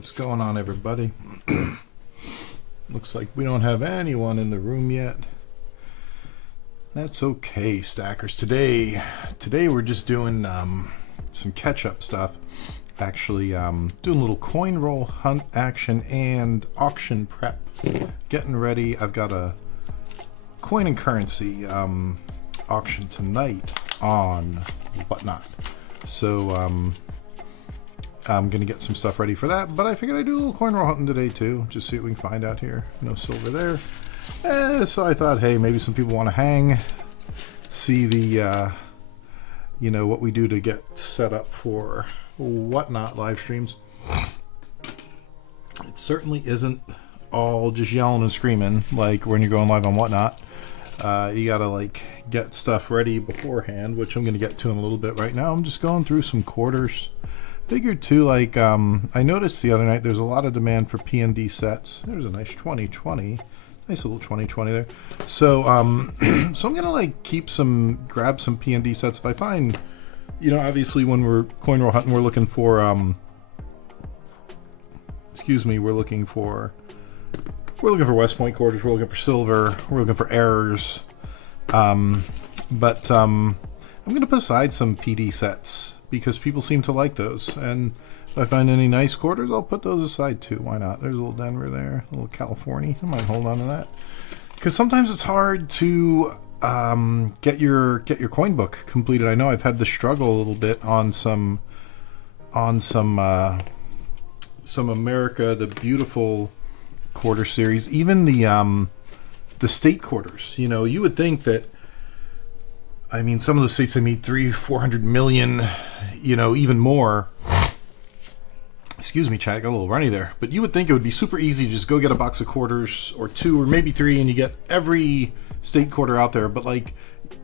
What's going on, everybody? Looks like we don't have anyone in the room yet. That's okay, stackers. Today we're just doing some catch-up stuff. Actually, doing a little coin roll hunt action and auction prep. Getting ready. I've got a coin and currency auction tonight on whatnot. So I'm gonna get some stuff ready for that. But I figured I'd do a little coin roll hunting today too, just see what we can find out here. No silver there. So I thought, hey, maybe some people want to hang, see the you know, what we do to get set up for whatnot live streams. It certainly isn't all just yelling and screaming like when you're going live on whatnot. You gotta like get stuff ready beforehand, which I'm gonna get to in a little bit. Right now I'm just going through some quarters. Figured too, like I noticed the other night there's a lot of demand for P&D sets. There's a nice 2020, nice little 2020 there. So so I'm gonna like grab some P&D sets if I find, you know, obviously when we're coin roll hunting we're looking for we're looking for West Point quarters, we're looking for silver, we're looking for errors, but I'm gonna put aside some PD sets because people seem to like those, and if I find any nice quarters I'll put those aside too. Why not? There's a little Denver there, a little California. I might hold on to that because sometimes it's hard to get your coin book completed. I know I've had the struggle a little bit on some America the Beautiful quarter series, even the state quarters. You know, you would think that, I mean, some of the states they made 300-400 million, you know, even more. Excuse me, chat, I got a little runny there. But you would think it would be super easy to just go get a box of quarters or two or maybe three and you get every state quarter out there. But like,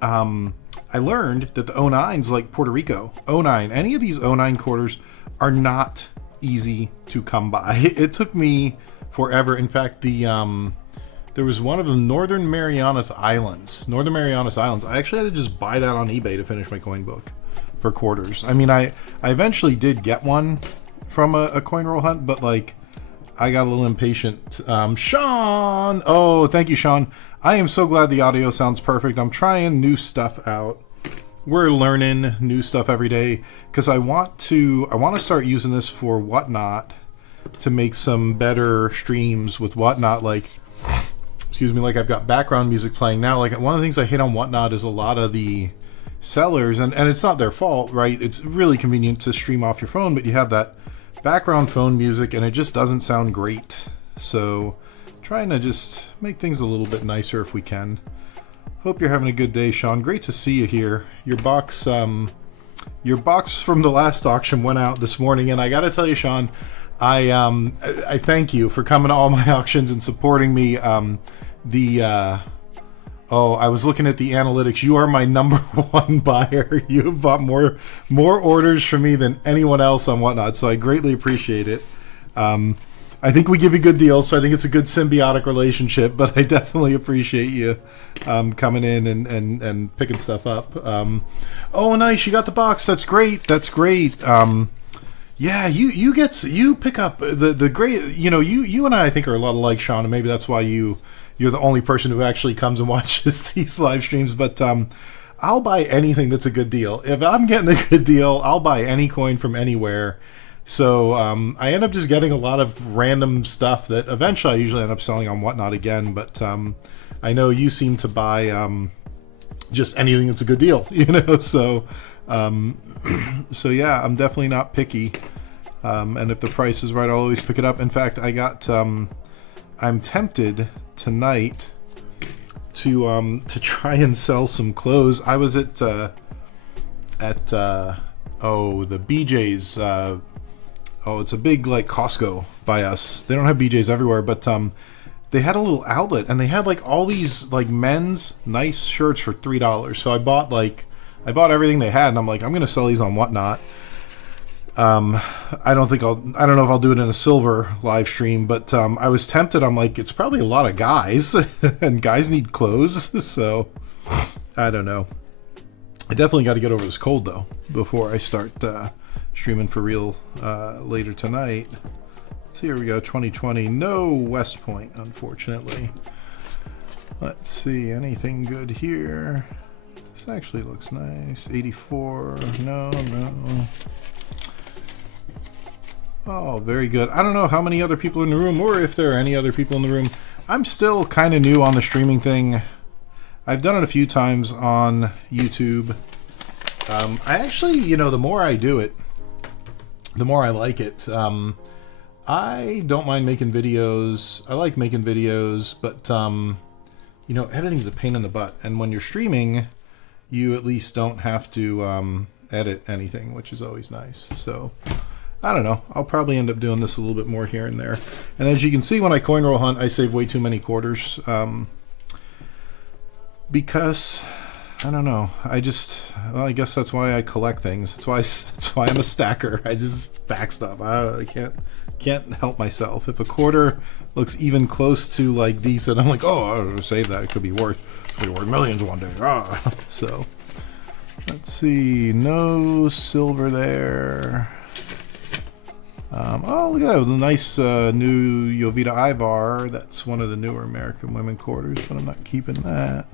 I learned that the 09s, like Puerto Rico, 09, any of these 09 quarters are not easy to come by. It took me forever. In fact, there was one of the Northern Marianas Islands. I actually had to just buy that on eBay to finish my coin book for quarters. I mean, I eventually did get one from a coin roll hunt, but like I got a little impatient. Sean! Oh, thank you, Sean. I am so glad the audio sounds perfect. I'm trying new stuff out. We're learning new stuff every day because I want to start using this for whatnot to make some better streams with whatnot. Like, excuse me, like I've got background music playing now. Like one of the things I hate on whatnot is a lot of the sellers, and it's not their fault, right? It's really convenient to stream off your phone, but you have that background phone music and it just doesn't sound great. So trying to just make things a little bit nicer if we can. Hope you're having a good day, Sean. Great to see you here. Your box from the last auction went out this morning, and I gotta tell you, Sean, I thank you for coming to all my auctions and supporting me. I was looking at the analytics. You are my number one buyer. You have bought more orders from me than anyone else on whatnot, so I greatly appreciate it. I think we give you good deals, so I think it's a good symbiotic relationship, but I definitely appreciate you coming in and picking stuff up. Oh, nice, you got the box. That's great. Yeah, you pick up the great, you know, you and I think are a lot alike, Sean, and maybe that's why you're the only person who actually comes and watches these live streams. But I'll buy anything that's a good deal. If I'm getting a good deal, I'll buy any coin from anywhere. So I end up just getting a lot of random stuff that eventually I usually end up selling on whatnot again. But I know you seem to buy just anything that's a good deal, you know. So so yeah, I'm definitely not picky. And if the price is right, I'll always pick it up. In fact, I got I'm tempted tonight to try and sell some clothes. I was at the BJ's. It's a big like Costco by us. They don't have BJ's everywhere, but they had a little outlet and they had like all these like men's nice shirts for $3. So I bought everything they had, and I'm like, I'm gonna sell these on whatnot. I don't know if I'll do it in a silver live stream, but I was tempted. I'm like, it's probably a lot of guys and guys need clothes, so I don't know. I definitely got to get over this cold though before I start streaming for real later tonight. So here we go, 2020. No West Point, unfortunately. Let's see, anything good here? This actually looks nice. 84. No. Oh, very good. I don't know how many other people in the room, or if there are any other people in the room. I'm still kind of new on the streaming thing. I've done it a few times on YouTube. I actually, you know, the more I do it, the more I like it. I don't mind making videos. I like making videos, but, you know, editing is a pain in the butt. And when you're streaming, you at least don't have to edit anything, which is always nice. So, I don't know. I'll probably end up doing this a little bit more here and there. And as you can see, when I coin roll hunt, I save way too many quarters. Because I don't know. Well, I guess that's why I collect things. That's why I'm a stacker. I just stack stuff. I can't help myself. If a quarter looks even close to like decent, I'm like, oh, I'll save that. It could be worth millions one day. So let's see. No silver there. Oh, look at that. The nice new Jovita Ivar. That's one of the newer American women quarters, but I'm not keeping that.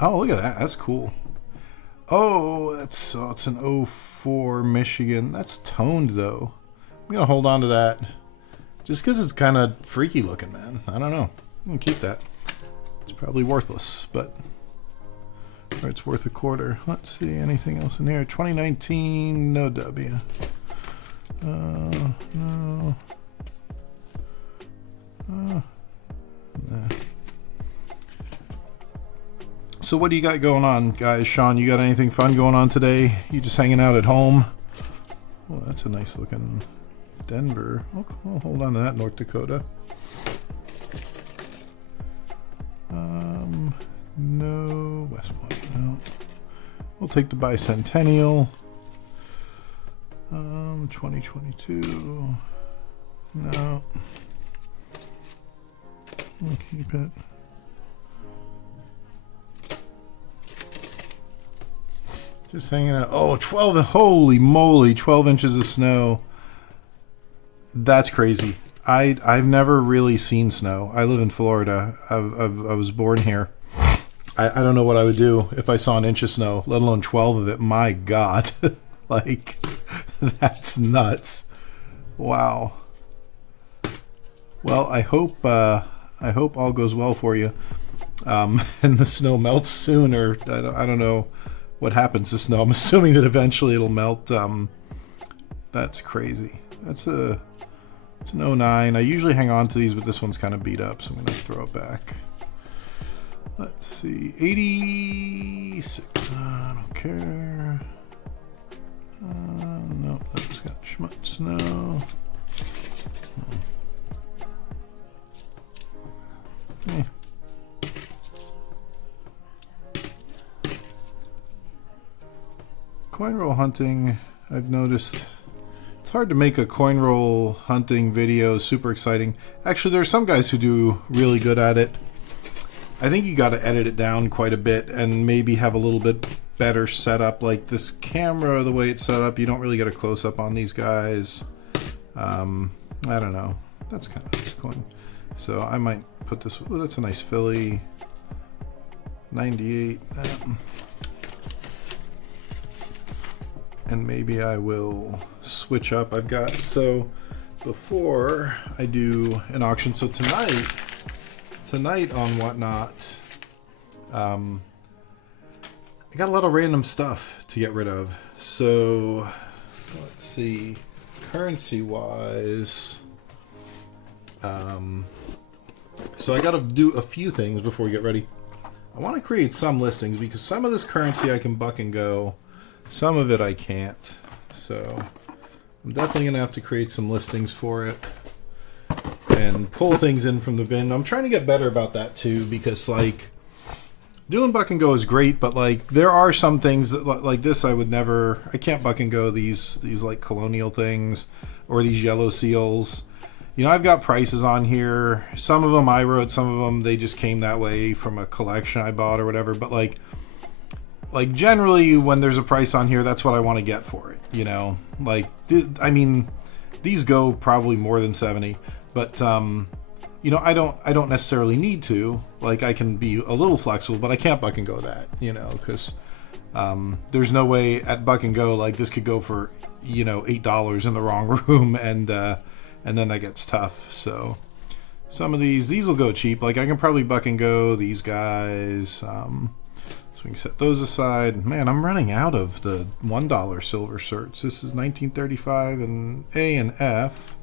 Oh, look at that. That's cool. Oh, it's an 04 Michigan. That's toned, though. I'm going to hold on to that. Just because it's kind of freaky looking, man. I don't know. I'm going to keep that. It's probably worthless, but or it's worth a quarter. Let's see. Anything else in here? 2019, no W. No. Nah. So what do you got going on, guys? Sean, you got anything fun going on today? You just hanging out at home? Oh, that's a nice looking Denver. Oh, cool. Hold on to that, North Dakota. No West Point. No. We'll take the bicentennial. 2022. No. We'll keep it. Just hanging out. Oh, 12. Holy moly, 12 inches of snow. That's crazy. I've never really seen snow. I live in Florida. I was born here. I don't know what I would do if I saw an inch of snow, let alone 12 of it. My God. Like, that's nuts. Wow. Well, I hope all goes well for you. And the snow melts soon, or I don't know what happens to snow. I'm assuming that eventually it'll melt. That's crazy. It's an 09. I usually hang on to these, but this one's kind of beat up, so I'm going to throw it back. Let's see. 86. I don't care. Nope, that's got schmutz. No. Eh. Coin roll hunting, I've noticed it's hard to make a coin roll hunting video super exciting. Actually, there are some guys who do really good at it. I think you got to edit it down quite a bit and maybe have a little bit better setup. Like this camera, the way it's set up, you don't really get a close-up on these guys. I don't know. That's kind of nice coin. So I might put this. Oh, that's a nice Philly. 98. And maybe I will switch up. I've got, so before I do an auction, so tonight on Whatnot, I got a lot of random stuff to get rid of. So let's see, currency wise, so I got to do a few things before we get ready. I want to create some listings because some of this currency I can buck and go. Some of it I can't, so I'm definitely going to have to create some listings for it and pull things in from the bin. I'm trying to get better about that too, because like doing buck and go is great, but like there are some things that like this I can't buck and go these like colonial things or these yellow seals. You know, I've got prices on here. Some of them I wrote, some of them they just came that way from a collection I bought or whatever, but like like generally when there's a price on here, that's what I want to get for it, you know. Like I mean, these go probably more than 70, but you know, I don't necessarily need to. Like, I can be a little flexible, but I can't buck and go that, you know, because there's no way at buck and go like this could go for, you know, $8 in the wrong room, and then that gets tough. So some of these will go cheap. Like, I can probably buck and go these guys. So we can set those aside. Man, I'm running out of the $1 silver certs. This is 1935 and A and F.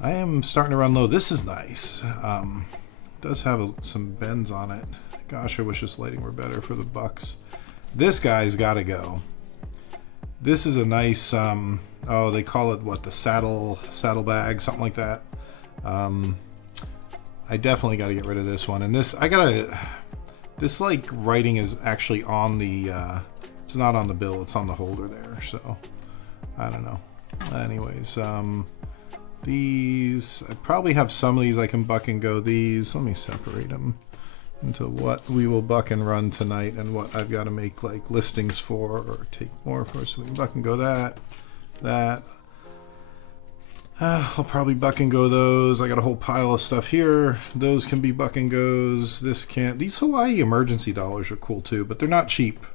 I am starting to run low. This is nice. It does have some bends on it. Gosh, I wish this lighting were better for the bucks. This guy's got to go. This is a nice, oh, they call it what, the saddle bag, something like that. I definitely got to get rid of this one. And this, this like writing is actually on the, it's not on the bill, it's on the holder there. So I don't know. Anyways, these, I probably have some of these I can buck and go. These, let me separate them into what we will buck and run tonight and what I've got to make like listings for or take more for. So we can buck and go that. I'll probably buck and go those. I got a whole pile of stuff here. Those can be buck and goes. This can't. These Hawaii emergency dollars are cool too, but they're not cheap.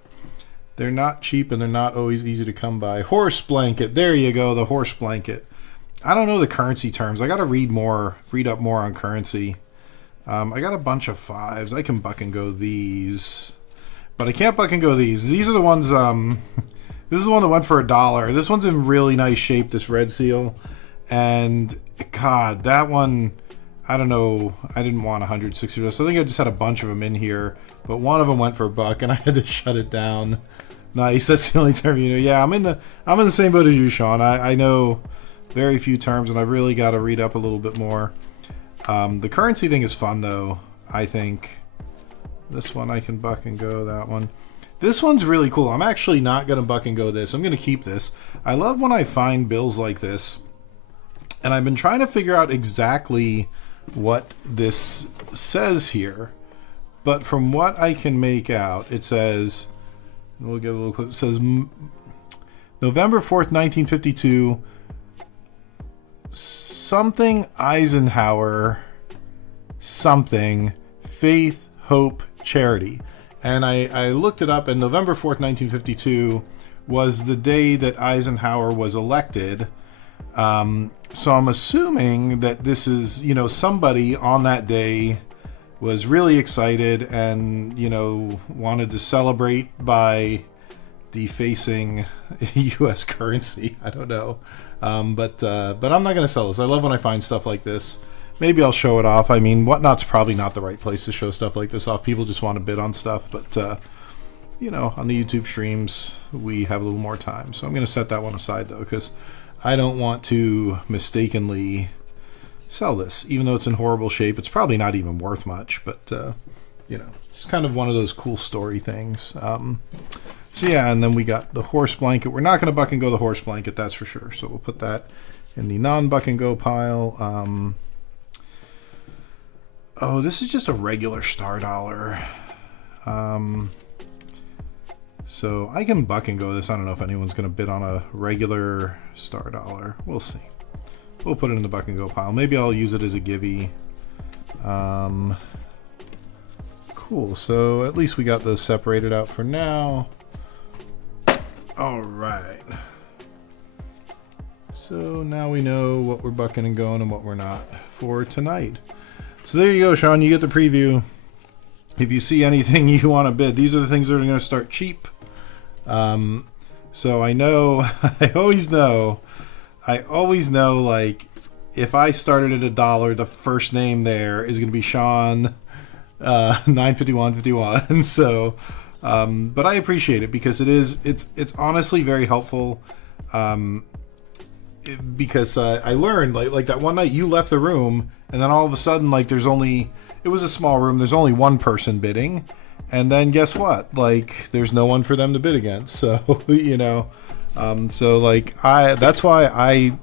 They're not cheap, and they're not always easy to come by. Horse blanket. There you go, the horse blanket. I don't know the currency terms. I got to read up more on currency. I got a bunch of fives. I can buck and go these, but I can't buck and go these. These are the ones. This is the one that went for $1. This one's in really nice shape. This red seal, and God, that one. I don't know. I didn't want 160. So I think I just had a bunch of them in here, but one of them went for $1, and I had to shut it down. Nice. That's the only term you know. Yeah, I'm in the same boat as you, Sean. I know very few terms, and I really got to read up a little bit more. The currency thing is fun, though. I think this one I can buck and go. That one. This one's really cool. I'm actually not going to buck and go this. I'm going to keep this. I love when I find bills like this, and I've been trying to figure out exactly what this says here. But from what I can make out, it says, we'll get a little close. It says November 4th, 1952. Something Eisenhower, something, faith, hope, charity. And I looked it up, and November 4th, 1952 was the day that Eisenhower was elected. So I'm assuming that this is, you know, somebody on that day was really excited and, you know, wanted to celebrate by defacing U.S. currency. I don't know. But I'm not going to sell this. I love when I find stuff like this. Maybe I'll show it off. I mean, Whatnot's probably not the right place to show stuff like this off. People just want to bid on stuff. But, you know, on the YouTube streams, we have a little more time. So I'm going to set that one aside, though, because I don't want to mistakenly sell this. Even though it's in horrible shape, it's probably not even worth much. But, you know, it's kind of one of those cool story things. So yeah, and then we got the horse blanket. We're not going to buck and go the horse blanket, that's for sure. So we'll put that in the non-buck and go pile. Oh, this is just a regular star dollar. So I can buck and go this. I don't know if anyone's going to bid on a regular star dollar. We'll see. We'll put it in the buck and go pile. Maybe I'll use it as a givey. Cool. So at least we got those separated out for now. All right. So now we know what we're bucking and going and what we're not for tonight. So there you go, Sean. You get the preview. If you see anything you want to bid, these are the things that are going to start cheap. So I know, I always know, like, if I started at $1, the first name there is going to be Sean 95151. So, but I appreciate it because it's honestly very helpful. Because I learned like that one night you left the room and then all of a sudden like it was a small room, there's only one person bidding, and then guess what, like there's no one for them to bid against. So you know, so like that's why I,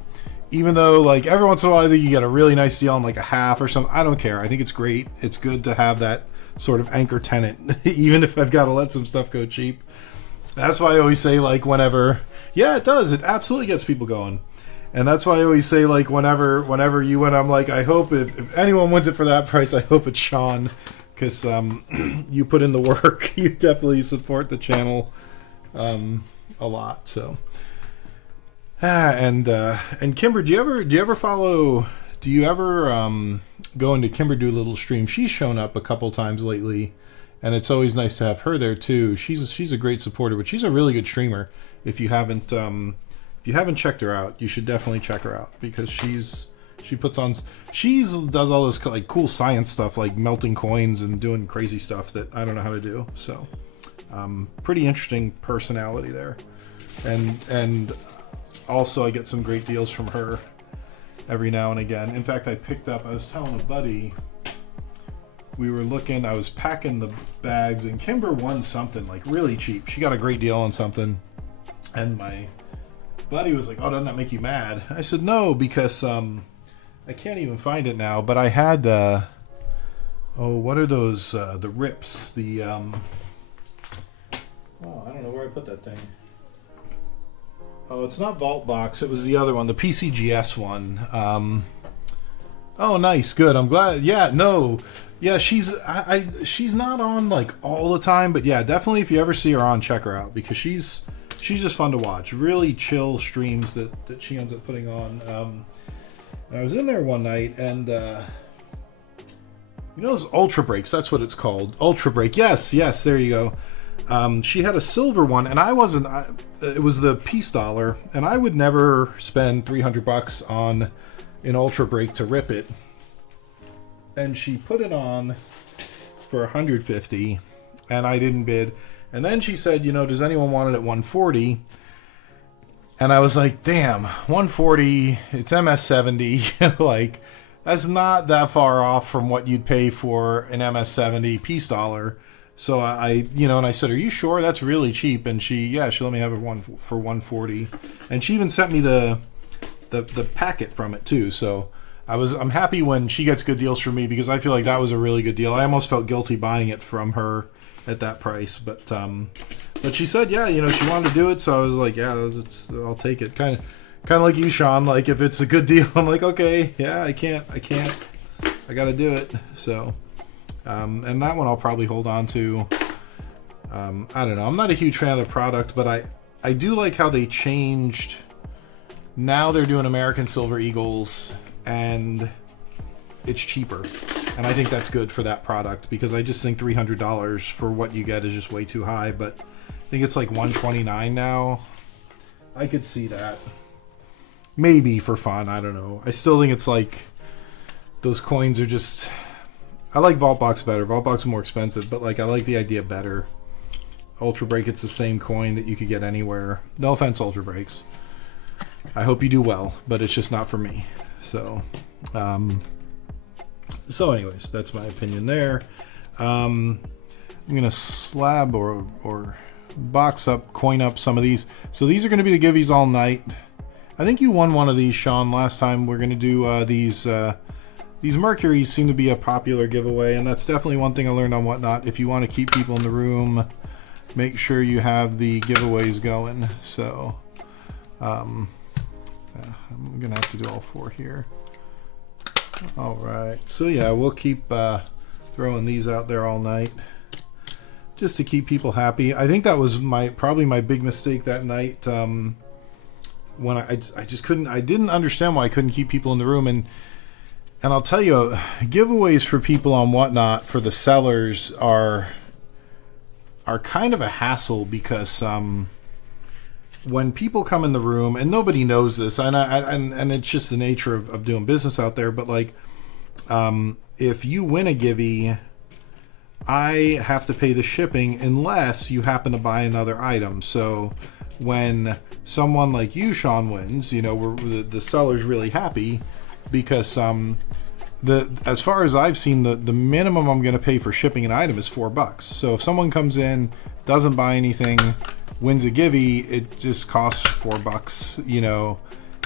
even though like every once in a while I think you get a really nice deal on like a half or something, I don't care. I think it's great. It's good to have that sort of anchor tenant, even if I've got to let some stuff go cheap. That's why I always say, like, whenever, yeah, it does. It absolutely gets people going. And that's why I always say, like, whenever you win, I'm like, I hope if anyone wins it for that price, I hope it's Sean, because you put in the work. You definitely support the channel a lot. So, and Kimber, do you ever follow? Do you ever go into Kimber Doolittle stream? She's shown up a couple times lately, and it's always nice to have her there too. She's a great supporter, but she's a really good streamer. If you haven't checked her out, you should definitely check her out, because she does all this like cool science stuff, like melting coins and doing crazy stuff that I don't know how to do. So pretty interesting personality there, and also I get some great deals from her every now and again. In fact, I was telling a buddy, we were looking, I was packing the bags, and Kimber won something like really cheap. She got a great deal on something, and my buddy was like, "Oh, doesn't that make you mad?" I said, "No, because I can't even find it now, but I had what are those, the rips, the I don't know where I put that thing. Oh, it's not Vault Box, it was the other one, the PCGS one. Oh, nice, good, I'm glad. Yeah, no, yeah, she's not on like all the time, but yeah, definitely if you ever see her on, check her out, because she's just fun to watch. Really chill streams that she ends up putting on. I was in there one night, and you know those Ultra Breaks? That's what it's called. Ultra Break. Yes, there you go. She had a silver one, and it was the peace dollar, and I would never spend $300 on an Ultra Break to rip it. And she put it on for $150, and I didn't bid. And then she said, you know, does anyone want it at $140? And I was like, damn, $140, it's MS70. Like, that's not that far off from what you'd pay for an MS70 peace dollar. So and I said, are you sure? That's really cheap. And she let me have it for $140. And she even sent me the packet from it too. So I'm happy when she gets good deals from me, because I feel like that was a really good deal. I almost felt guilty buying it from her at that price, but she said, yeah, you know, she wanted to do it, so I was like, yeah, I'll take it. Kind of like you, Sean. Like, if it's a good deal, I'm like, okay, yeah, I gotta do it. So, and that one I'll probably hold on to. I don't know. I'm not a huge fan of the product, but I do like how they changed. Now they're doing American Silver Eagles, and it's cheaper. And I think that's good for that product, because I just think $300 for what you get is just way too high. But I think it's like $129 now. I could see that. Maybe for fun, I don't know. I still think it's like, those coins are just, I like Vault Box better. Vault Box is more expensive, but like, I like the idea better. Ultra Break, it's the same coin that you could get anywhere. No offense, Ultra Breaks. I hope you do well, but it's just not for me. So, so anyways, that's my opinion there. I'm gonna slab or box up, coin up some of these. So these are gonna be the giveaways all night. I think you won one of these, Sean, last time. We're gonna do these Mercuries seem to be a popular giveaway, and that's definitely one thing I learned on Whatnot. If you want to keep people in the room, make sure you have the giveaways going. So I'm gonna have to do all four here. All right, so yeah, we'll keep throwing these out there all night just to keep people happy. I think that was probably my big mistake that night, when I just couldn't, I didn't understand why I couldn't keep people in the room. And I'll tell you, giveaways for people on Whatnot for the sellers are kind of a hassle, because when people come in the room, and nobody knows this, and it's just the nature of doing business out there, but like, if you win a givey, I have to pay the shipping unless you happen to buy another item. So when someone like you, Sean, wins, you know, the seller's really happy, because as far as I've seen, the minimum I'm going to pay for shipping an item is $4. So if someone comes in, doesn't buy anything, wins a givey, it just costs $4, you know,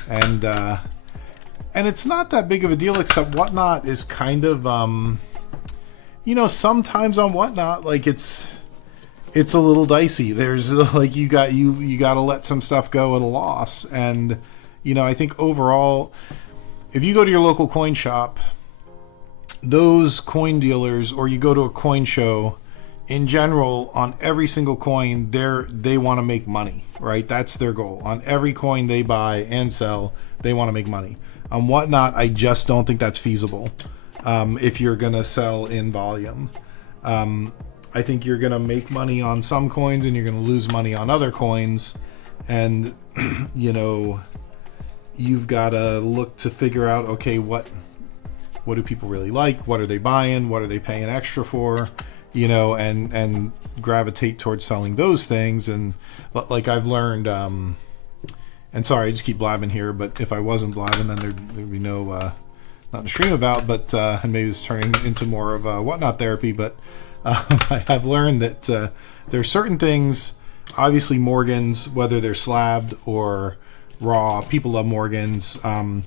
and it's not that big of a deal, except Whatnot is kind of sometimes on Whatnot, like it's a little dicey. There's like you got to let some stuff go at a loss, and I think overall, if you go to your local coin shop, those coin dealers, or you go to a coin show, in general, on every single coin, they want to make money, right? That's their goal. On every coin they buy and sell, they want to make money. On Whatnot, I just don't think that's feasible if you're going to sell in volume. I think you're going to make money on some coins and you're going to lose money on other coins. And, you've got to look to figure out, okay, what do people really like? What are they buying? What are they paying extra for? And gravitate towards selling those things. And like I've learned, and sorry, I just keep blabbing here, but if I wasn't blabbing, then there'd be no, nothing to stream about, but, and maybe it's turning into more of a Whatnot therapy, but I have learned that there are certain things, obviously Morgans, whether they're slabbed or raw, people love Morgans. I've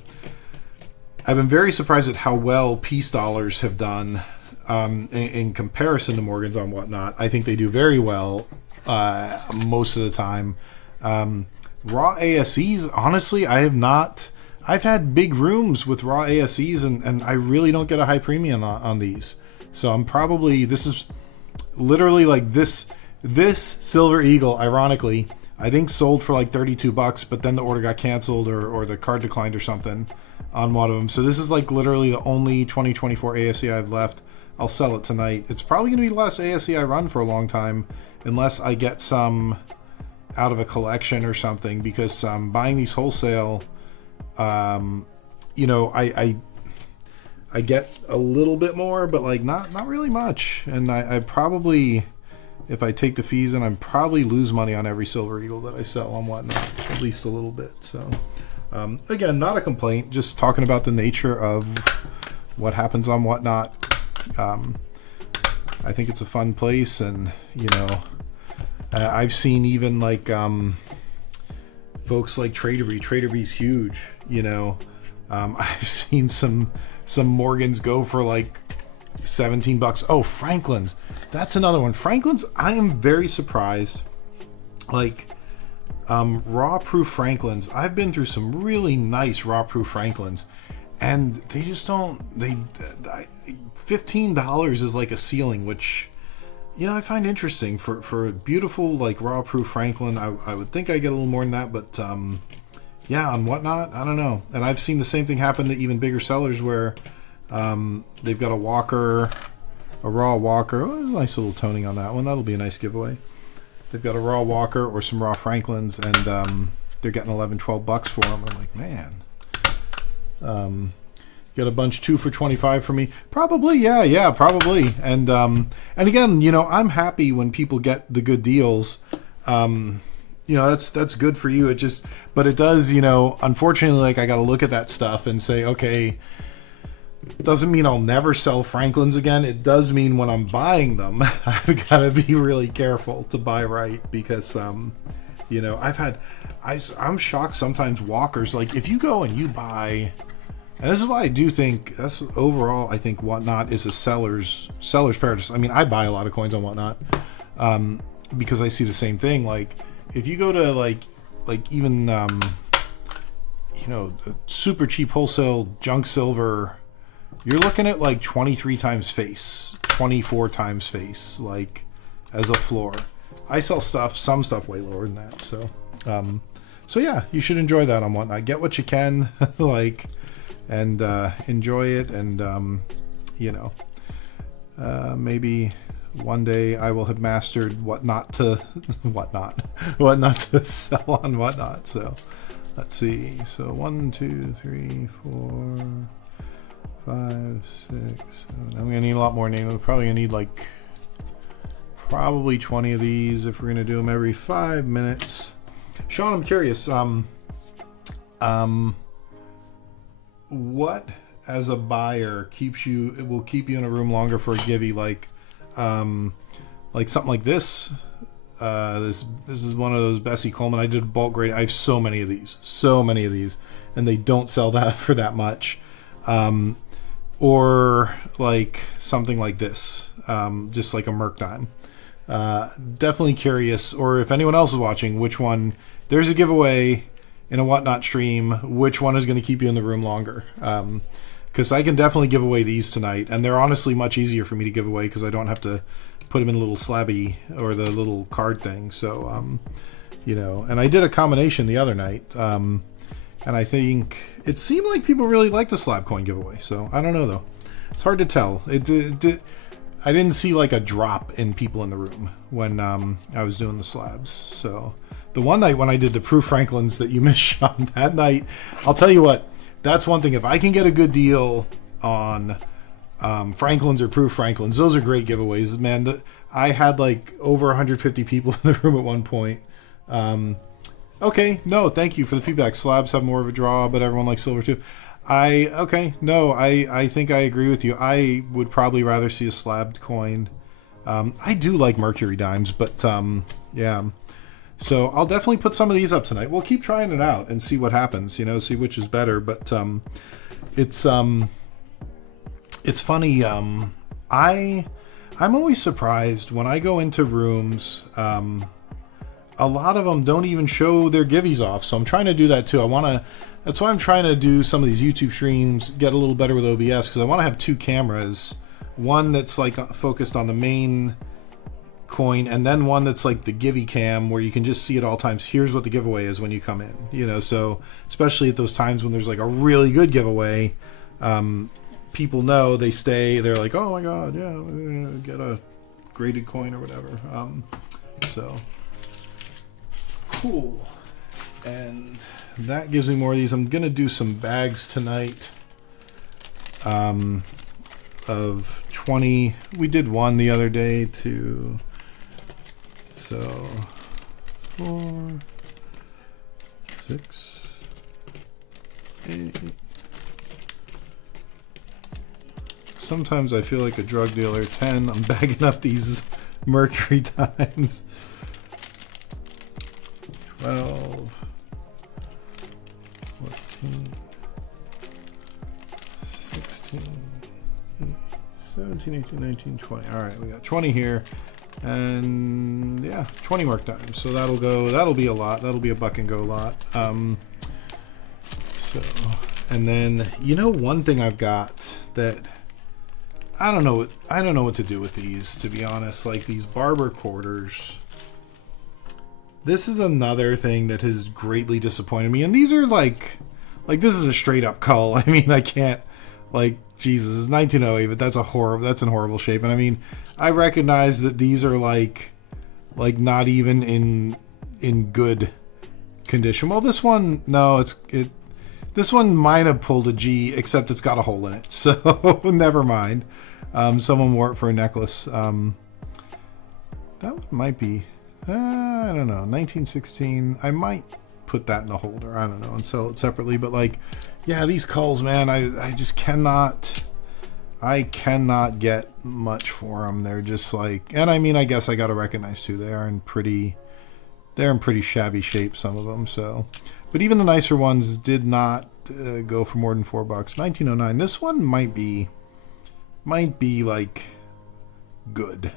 been very surprised at how well peace dollars have done in comparison to Morgans on Whatnot. I think they do very well most of the time. Raw ASEs, honestly, I've had big rooms with raw ASEs, and I really don't get a high premium on these. So this is literally like this Silver Eagle, ironically, I think sold for like $32, but then the order got canceled or the card declined or something on one of them. So this is like literally the only 2024 ASE I have left. I'll sell it tonight. It's probably going to be the last ASE I run for a long time, unless I get some out of a collection or something, because buying these wholesale, I get a little bit more, but like not really much. And I probably, if I take the fees in, I'm probably lose money on every Silver Eagle that I sell on Whatnot, at least a little bit. So again, not a complaint, just talking about the nature of what happens on Whatnot. I think it's a fun place, and I've seen even like folks like Traderby's huge. I've seen some Morgans go for like $17. Oh, Franklin's, that's another one. Franklin's, I am very surprised. Like raw proof Franklin's, I've been through some really nice raw proof Franklin's, and they just don't. $15 is like a ceiling, which I find interesting for a beautiful like raw proof Franklin. I would think I get a little more than that, but yeah, on Whatnot, I don't know. And I've seen the same thing happen to even bigger sellers where they've got a raw Walker. Oh, nice little toning on that one. That'll be a nice giveaway. They've got a raw Walker or some raw Franklins, and they're getting $11-12 for them. I'm like, man. Get a bunch 2 for $25 for me, probably. Yeah, probably. And again, I'm happy when people get the good deals. That's good for you. But it does, unfortunately, like I got to look at that stuff and say, okay, doesn't mean I'll never sell Franklins again. It does mean when I'm buying them, I've got to be really careful to buy right, because I'm shocked sometimes Walkers, like if you go and you buy. And this is why I do think that's overall. I think Whatnot is a seller's paradise. I mean, I buy a lot of coins on Whatnot because I see the same thing. Like, if you go to like even super cheap wholesale junk silver, you're looking at like 23 times face, 24 times face, like as a floor. I sell some stuff way lower than that. So yeah, you should enjoy that on Whatnot. Get what you can, like. And enjoy it, and maybe one day I will have mastered what not to sell on Whatnot. So let's see. So 1, 2, 3, 4, 5, 6, 7. I'm gonna need a lot more names. We're probably gonna need like probably 20 of these if we're gonna do them every 5 minutes. Sean, I'm curious. What as a buyer will keep you in a room longer for a givey, like something like this. This is one of those Bessie Coleman. I did a bulk grade. I have so many of these, and they don't sell that for that much. or like something like this, just like a Merc dime. Definitely curious, or if anyone else is watching, which one. There's a giveaway in a Whatnot stream. Which one is going to keep you in the room longer? Because I can definitely give away these tonight, and they're honestly much easier for me to give away because I don't have to put them in a little slabby or the little card thing. So, you know, and I did a combination the other night, and I think it seemed like people really liked the slab coin giveaway. So I don't know though; it's hard to tell. I didn't see like a drop in people in the room when I was doing the slabs. So the one night when I did the Proof Franklins that you missed, Sean, that night, I'll tell you what. That's one thing. If I can get a good deal on Franklins or Proof Franklins, those are great giveaways, man. I had like over 150 people in the room at one point. Okay, no, thank you for the feedback. Slabs have more of a draw, but everyone likes silver too. I think I agree with you. I would probably rather see a slabbed coin. I do like Mercury dimes, but yeah. So I'll definitely put some of these up tonight. We'll keep trying it out and see what happens, you know, see which is better. But it's funny. I'm always surprised when I go into rooms. A lot of them don't even show their givvies off. So I'm trying to do that too. That's why I'm trying to do some of these YouTube streams, get a little better with OBS, because I want to have two cameras. One that's like focused on the main coin, and then one that's like the givey cam where you can just see at all times, here's what the giveaway is when you come in, you know. So especially at those times when there's like a really good giveaway, people know, they stay, they're like, oh my god, yeah, we're gonna get a graded coin or whatever. So cool. And that gives me more of these. I'm gonna do some bags tonight of 20. We did one the other day too. So 4, 6, 8. Sometimes I feel like a drug dealer. 10. I'm bagging up these Mercury dimes. 12, 14, 16, 17, 18, 19, 20. All right, we got 20 here. And yeah, 20 Merc dimes. So that'll be a lot. That'll be a buck and go lot. So, and then, you know, one thing I've got that I don't know what to do with these, to be honest. Like these barber quarters. This is another thing that has greatly disappointed me. And these are like this is a straight up cull. I mean, I can't, like, Jesus, it's 1908, but that's in horrible shape. And I mean, I recognize that these are like not even in good condition. Well, this one, no, this one might have pulled a G, except it's got a hole in it. So never mind. Someone wore it for a necklace. That one might be, I don't know, 1916. I might put that in a holder, I don't know, and sell it separately. But like, yeah, these culls, man, I just cannot get much for them. They're just like, and I mean, I guess I got to recognize too, they're in pretty shabby shape, some of them. So, but even the nicer ones did not go for more than $4. 1909. This one might be like good.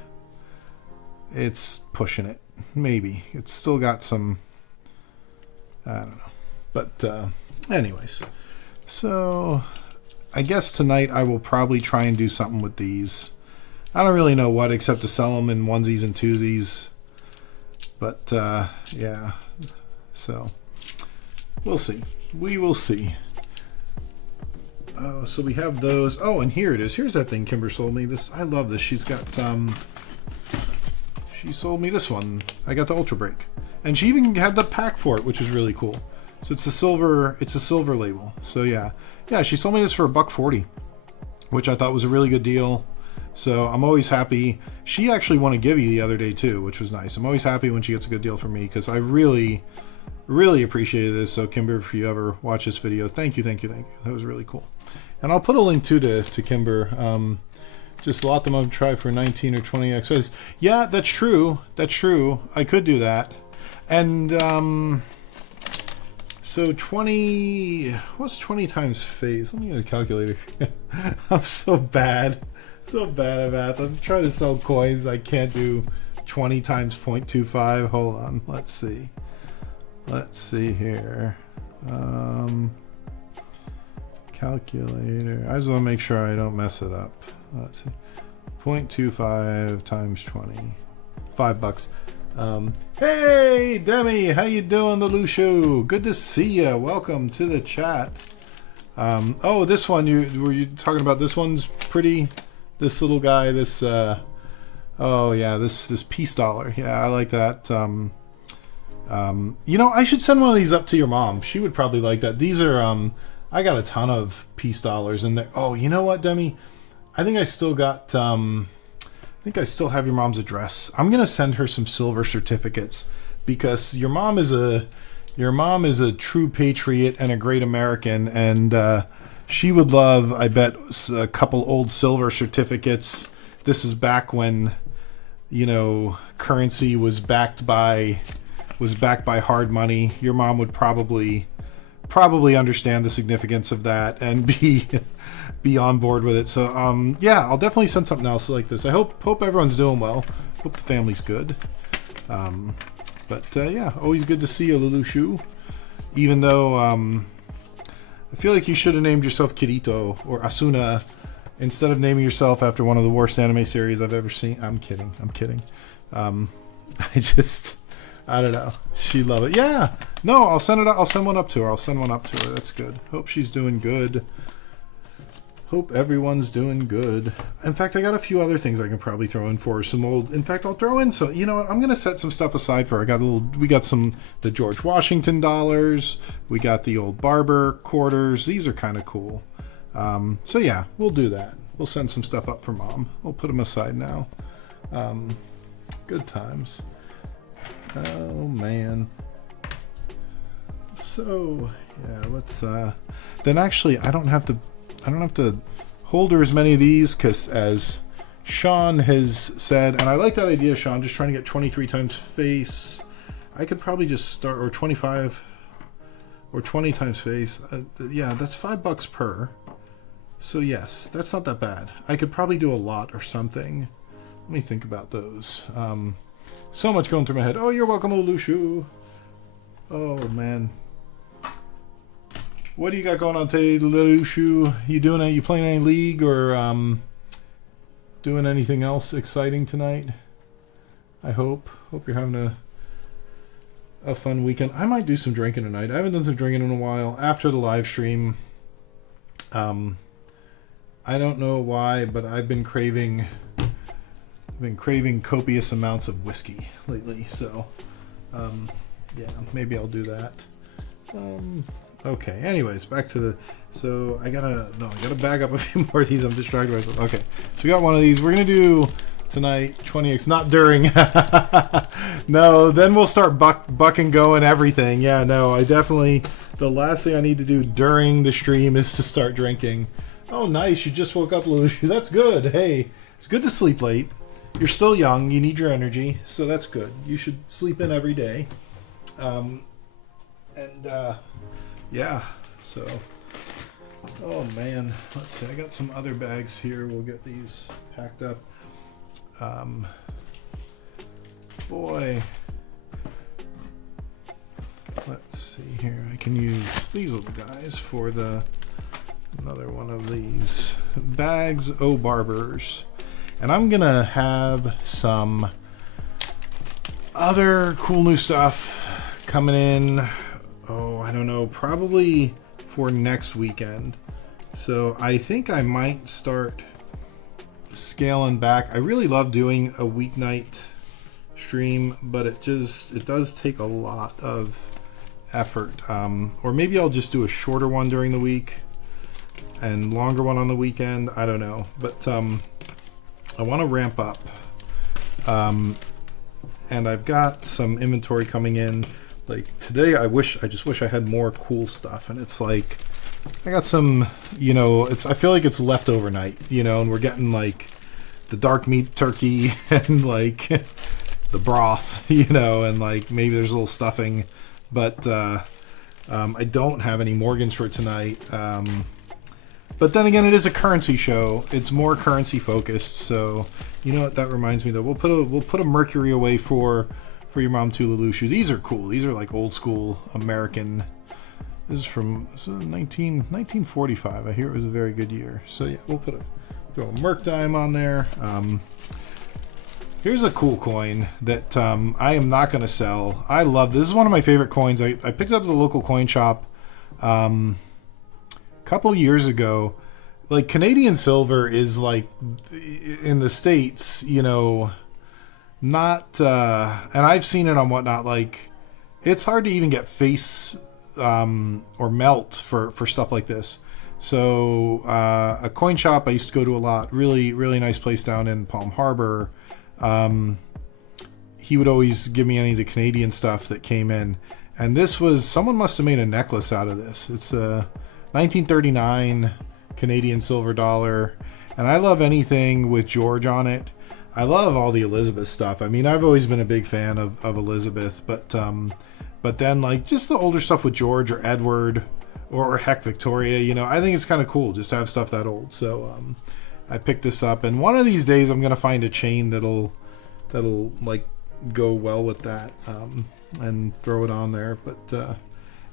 It's pushing it, maybe. It's still got some, I don't know. But anyways, so I guess tonight I will probably try and do something with these. I don't really know what, except to sell them in onesies and twosies. But yeah, so we'll see. We will see. So we have those. Oh, and here it is. Here's that thing Kimber sold me. This, I love this. She's got she sold me this one. I got the Ultra Break, and she even had the pack for it, which is really cool. So it's a silver label. So yeah, she sold me this for $1.40, which I thought was a really good deal. So I'm always happy. She actually won a Givey the other day too, which was nice. I'm always happy when she gets a good deal from me, because I really appreciated this. So Kimber, if you ever watch this video, thank you. That was really cool. And I'll put a link to Kimber. Just lot them up, try for 19 or 20 XOs. Yeah, that's true. I could do that. And So 20, what's 20 times phase? Let me get a calculator. I'm so bad at math. I'm trying to sell coins. I can't do 20 times 0.25. Hold on. Let's see here. Calculator. I just want to make sure I don't mess it up. Let's see. 0.25 times 20. $5. Hey Demi, how you doing, the Lucio? Good to see you. Welcome to the chat. Oh, this one, were you talking about? This one's pretty. This little guy, this oh yeah, this peace dollar. Yeah, I like that. You know, I should send one of these up to your mom. She would probably like that. These are I got a ton of peace dollars in there. Oh, you know what, Demi? I think I still got I think I still have your mom's address. I'm gonna send her some silver certificates because your mom is a true patriot and a great American, and she would love, I bet, a couple old silver certificates. This is back when, you know, currency was backed by hard money. Your mom would probably understand the significance of that and be on board with it. So yeah, I'll definitely send something else like this. I hope everyone's doing well. Hope the family's good. But yeah, always good to see you, Lulu Shu. Even though I feel like you should have named yourself Kirito or Asuna instead of naming yourself after one of the worst anime series I've ever seen. I'm kidding. I don't know. She'd love it. Yeah. No, I'll send one up to her. That's good. Hope she's doing good. Hope everyone's doing good. In fact, I got a few other things I can probably throw in for some old. In fact, I'll throw in some. You know what? I'm gonna set some stuff aside for her. We got the George Washington dollars. We got the old Barber quarters. These are kind of cool. So yeah, we'll do that. We'll send some stuff up for mom. We'll put them aside now. Good times. Oh man. So yeah, let's. Then actually, I don't have to hold her as many of these because, as Sean has said, and I like that idea, Sean, just trying to get 23 times face. I could probably just start, or 25 or 20 times face. Yeah, that's $5 per. So yes, that's not that bad. I could probably do a lot or something. Let me think about those. So much going through my head. Oh, you're welcome, Olushu. Oh man. What do you got going on today, Olushu? You playing any league or doing anything else exciting tonight? I hope you're having a fun weekend. I might do some drinking tonight. I haven't done some drinking in a while after the live stream. I don't know why, but I've been craving copious amounts of whiskey lately, so yeah, maybe I'll do that. Okay, anyways, back to the. So I gotta bag up a few more of these. I'm distracted myself. Okay, so we got one of these. We're gonna do tonight 20x, not during. No, then we'll start buck and go and everything. Yeah, no, I definitely. The last thing I need to do during the stream is to start drinking. Oh, nice! You just woke up, Lucy. That's good. Hey, it's good to sleep late. You're still young. You need your energy, so that's good. You should sleep in every day. Yeah, so, oh man, let's see, I got some other bags here. We'll get these packed up. Boy, let's see here. I can use these little guys for another one of these bags. Oh, Barbers. And I'm gonna have some other cool new stuff coming in. Oh, I don't know, probably for next weekend. So I think I might start scaling back. I really love doing a weeknight stream, but it does take a lot of effort. Or maybe I'll just do a shorter one during the week and longer one on the weekend. I don't know, but I want to ramp up. And I've got some inventory coming in. Like today, I just wish I had more cool stuff, and it's like I got some, you know, I feel like it's leftover night, you know, and we're getting like the dark meat turkey and like the broth, you know, and like maybe there's a little stuffing, but I don't have any Morgans for tonight. But then again, it is a currency show. It's more currency focused. So you know what? That reminds me though. We'll put a Mercury away for your mom too, Lelouch. These are cool. These are like old school American. This is from 1945. I hear it was a very good year. So yeah, we'll throw a Merc dime on there. Here's a cool coin that I am not going to sell. I love this. Is one of my favorite coins. I picked it up at the local coin shop a couple years ago. Like Canadian silver is like in the States, you know, not and I've seen it on whatnot. Like it's hard to even get face or melt for stuff like this. So a coin shop I used to go to a lot. Really nice place down in Palm Harbor. He would always give me any of the Canadian stuff that came in, and this was, someone must have made a necklace out of this. It's a 1939 Canadian silver dollar, and I love anything with George on it. I love all the Elizabeth stuff. I mean, I've always been a big fan of Elizabeth, but then like just the older stuff with George or Edward or heck Victoria, you know, I think it's kind of cool just to have stuff that old. So I picked this up, and one of these days I'm gonna find a chain that'll like go well with that and throw it on there. But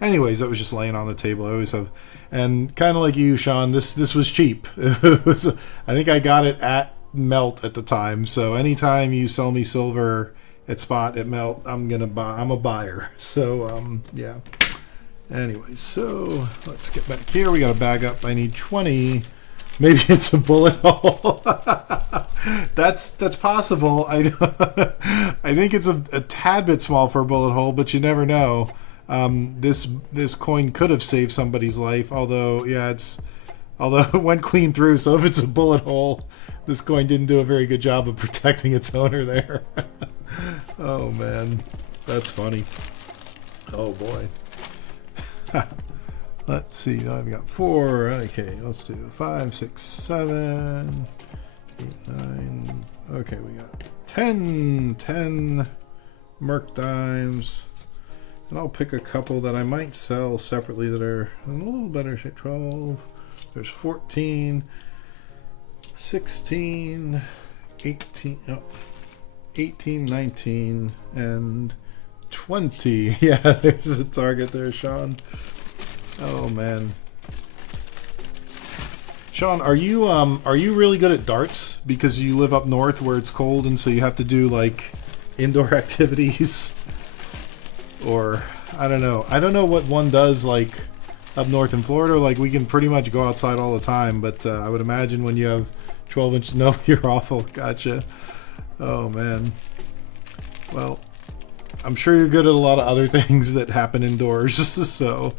anyways, that was just laying on the table. I always have, and kind of like you, Sean, this was cheap. It was, I think I got it at Melt at the time. So anytime you sell me silver at spot at Melt, I'm gonna buy. I'm a buyer. So yeah. Anyways, so let's get back here. We got to bag up. I need 20. Maybe it's a bullet hole. That's possible. I think it's a tad bit small for a bullet hole, but you never know. This coin could have saved somebody's life. Although it went clean through. So if it's a bullet hole, this coin didn't do a very good job of protecting its owner there. Oh man, that's funny. Oh boy. Let's see, I've got 4. Okay, let's do 5, 6, 7, 8, 9. Okay, we got 10 Merc dimes. And I'll pick a couple that I might sell separately that are in a little better shape. 12. There's 14, 16, 18, 18, 19, and 20. Yeah, there's a target there, Sean. Oh man, Sean, are you really good at darts because you live up north where it's cold and so you have to do like indoor activities? Or I don't know what one does like up north in Florida. Like we can pretty much go outside all the time, but I would imagine when you have 12 inches, no, you're awful. Gotcha. Oh man. Well, I'm sure you're good at a lot of other things that happen indoors. So,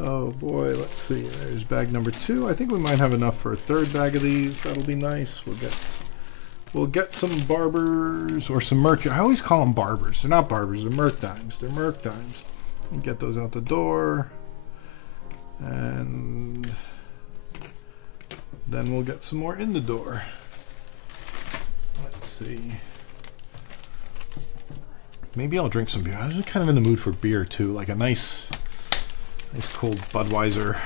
oh boy, let's see. There's bag number 2. I think we might have enough for a third bag of these. That'll be nice. We'll get some barbers or some merc. I always call them barbers. They're not barbers. They're merc dimes. They're merc dimes. We'll get those out the door, and then we'll get some more in the door. Let's see. Maybe I'll drink some beer. I was kind of in the mood for beer too, like a nice cold Budweiser.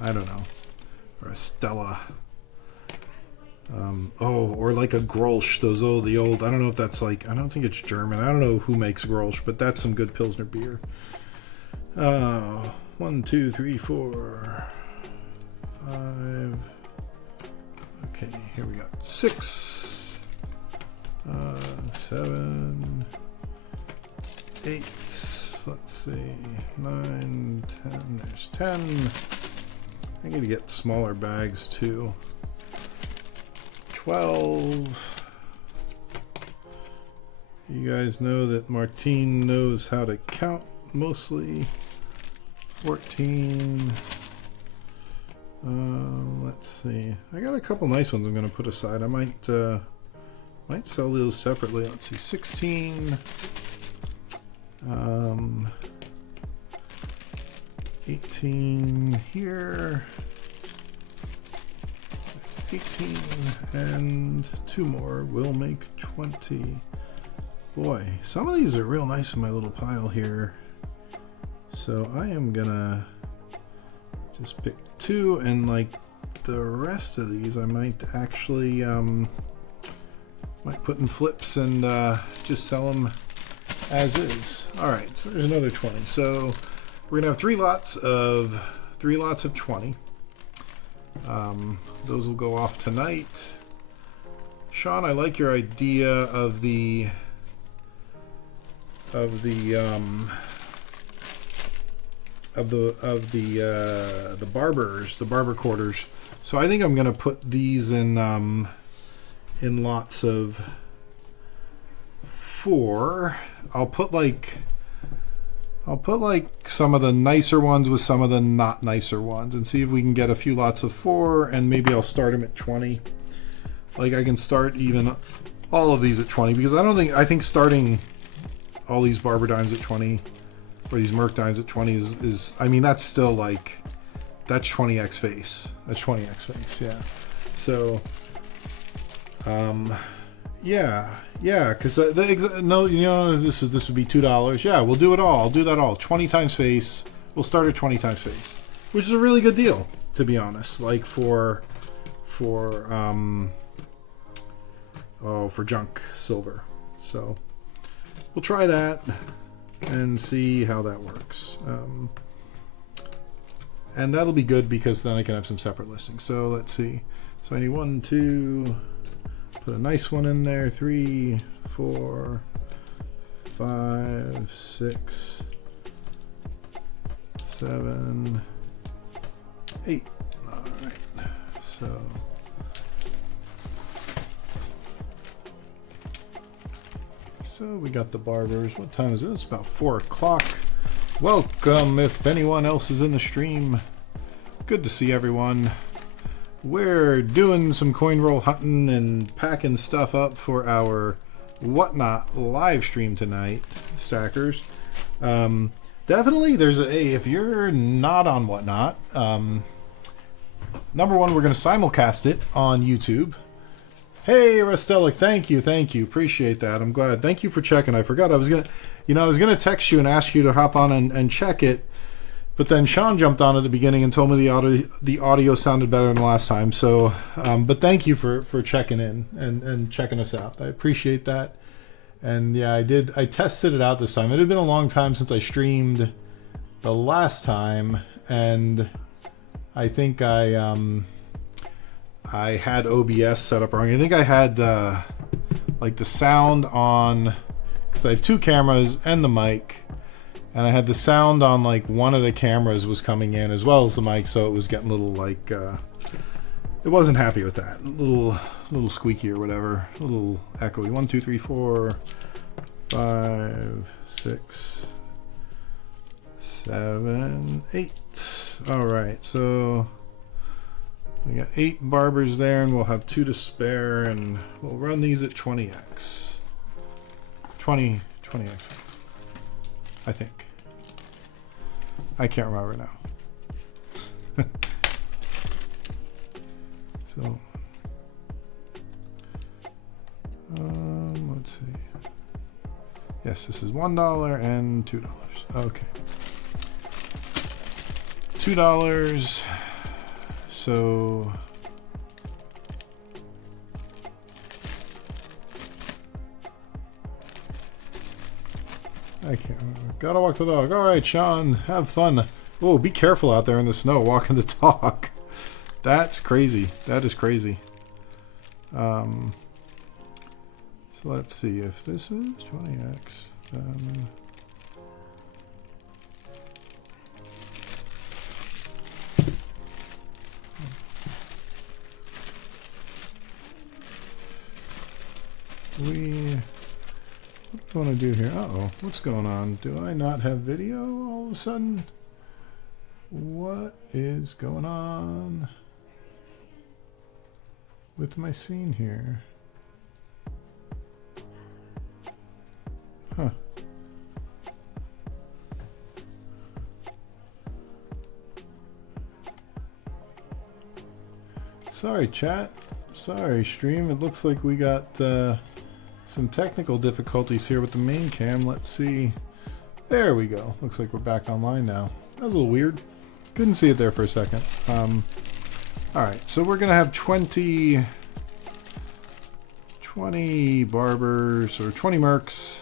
I don't know, or a Stella. Or like a Grolsch. The old. I don't know if that's like. I don't think it's German. I don't know who makes Grolsch, but that's some good Pilsner beer. 1, 2, 3, 4, 5. Okay, here we got 6, 7. 8, let's see, 9, 10, there's 10. I need to get smaller bags too. 12. You guys know that Martine knows how to count mostly. 14. Let's see. I got a couple nice ones I'm going to put aside. I might sell those separately. Let's see, 16. 18 here, 18, and 2 more will make 20. Boy, some of these are real nice in my little pile here. So I am gonna just pick 2, and like the rest of these I might actually might put in flips and just sell them as is. All right, so there's another 20. So we're gonna have 3 lots of 20. Those will go off tonight. Sean, I like your idea of the barber quarters. So I think I'm gonna put these in lots of 4. I'll put like some of the nicer ones with some of the not nicer ones, and see if we can get a few lots of 4, and maybe I'll start them at 20. Like I can start even all of these at 20, because I think starting all these barber dimes at 20 or these Merc dimes at 20 is I mean, that's still like, that's 20x face. That's 20x face, yeah. So yeah, because no, you know, this would be $2. Yeah, we'll do it all. I'll do that all. 20 times face. We'll start at 20 times face, which is a really good deal, to be honest. Like for junk silver. So we'll try that and see how that works. And that'll be good, because then I can have some separate listings. So let's see. So I need 1, 2. Put a nice one in there. 3, 4, 5, 6, 7, 8. All right. So we got the barbers. What time is it? It's about 4 o'clock. Welcome if anyone else is in the stream. Good to see everyone. We're doing some coin roll hunting and packing stuff up for our Whatnot live stream tonight, stackers. Definitely there's if you're not on Whatnot, number one, we're going to simulcast it on YouTube. Hey Restelic, thank you, appreciate that. I'm glad. Thank you for checking. I forgot I was gonna text you and ask you to hop on and check it, but then Sean jumped on at the beginning and told me the audio sounded better than the last time. So but thank you for checking in and checking us out. I appreciate that. And yeah, I tested it out this time. It had been a long time since I streamed the last time, and I think I had OBS set up wrong. I think I had like the sound on, because I have 2 cameras and the mic, and I had the sound on like one of the cameras was coming in as well as the mic, so it was getting a little like it wasn't happy with that. A little squeaky or whatever, a little echoey. 1, 2, 3, 4, 5, 6, 7, 8. All right, so we got 8 barbers there, and we'll have 2 to spare, and we'll run these at 20x. 20x, I think. I can't remember now. So, let's see. Yes, this is $1 and $2. Okay. $2. So I can't remember. Gotta walk the dog. All right, Sean, have fun. Oh, be careful out there in the snow walking the dog. That's crazy. That is crazy. So let's see if this is 20x. Then what do I want to do here? Uh-oh, what's going on? Do I not have video all of a sudden? What is going on with my scene here? Huh. Sorry, chat. Sorry, stream. It looks like we got some technical difficulties here with the main cam. Let's see There we go. Looks like we're back online now. That was a little weird. Couldn't see it there for a second. Alright, so we're going to have 20 barbers, or 20 mercs.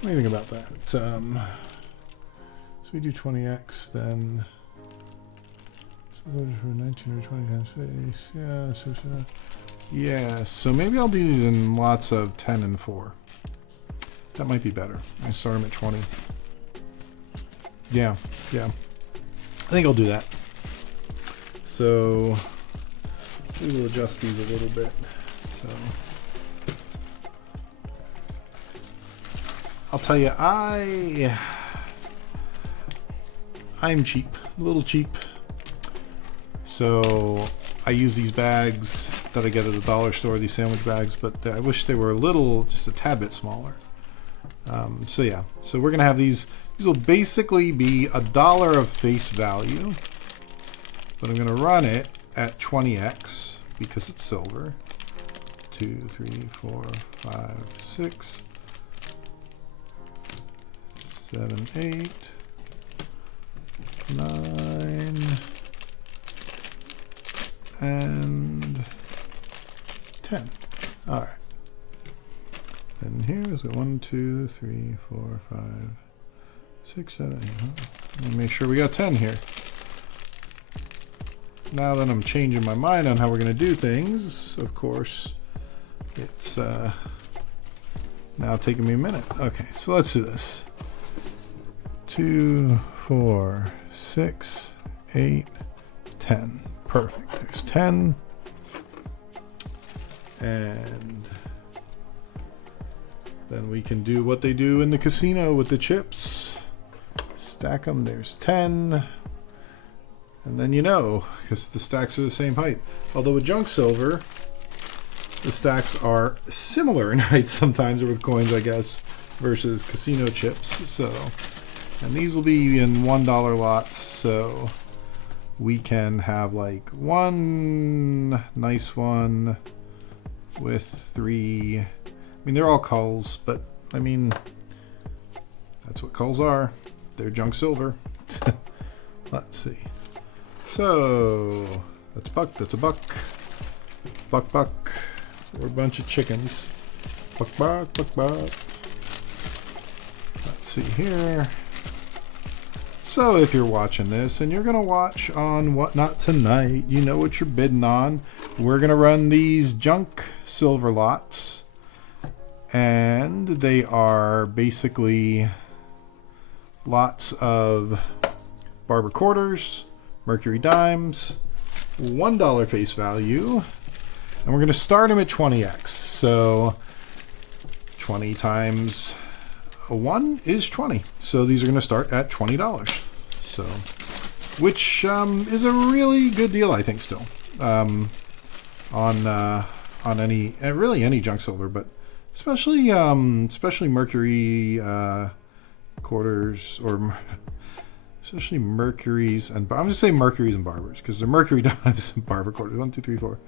What do you think about that? So we do 20x, then... for 19 or 20 times face. Yeah, so maybe I'll do these in lots of 10 and 4. That might be better. I start them at 20. Yeah. I think I'll do that. So we will adjust these a little bit. So I'll tell you, I'm cheap, a little cheap. So I use these bags that I get at the dollar store, these sandwich bags, but I wish they were just a tad bit smaller. So yeah, so we're gonna have these. These will basically be $1 of face value, but I'm gonna run it at 20x because it's silver. 2, 3, 4, 5, 6, 7, 8, 9, and 10. All right. And here is 1, 2, 3, 4, 5, 6, 7, 8. Let me make sure we got 10 here. Now that I'm changing my mind on how we're going to do things, of course, it's now taking me a minute. Okay, so let's do this. 2, 4, 6, 8, 10. Perfect. There's 10. And then we can do what they do in the casino with the chips. Stack them. There's 10. And then because the stacks are the same height. Although with junk silver, the stacks are similar in height sometimes, or with coins, I guess, versus casino chips. So, and these will be in $1 lots. So we can have like one nice one with 3. I mean, they're all culls, but I mean, that's what culls are. They're junk silver. Let's see. So that's buck. That's a buck. Buck. We're a bunch of chickens. Buck. Let's see here. So if you're watching this and you're gonna watch on Whatnot tonight, you know what you're bidding on. We're gonna run these junk silver lots, and they are basically lots of barber quarters, mercury dimes, $1 face value, and we're going to start them at 20x. So 20 times 1 is 20. So these are going to start at $20. So, which is a really good deal, I think, still on any junk silver, but especially mercury quarters, or especially mercuries, and I'm just saying mercuries and barbers because they're mercury dimes and barber quarters. 1, 2, 3, 4,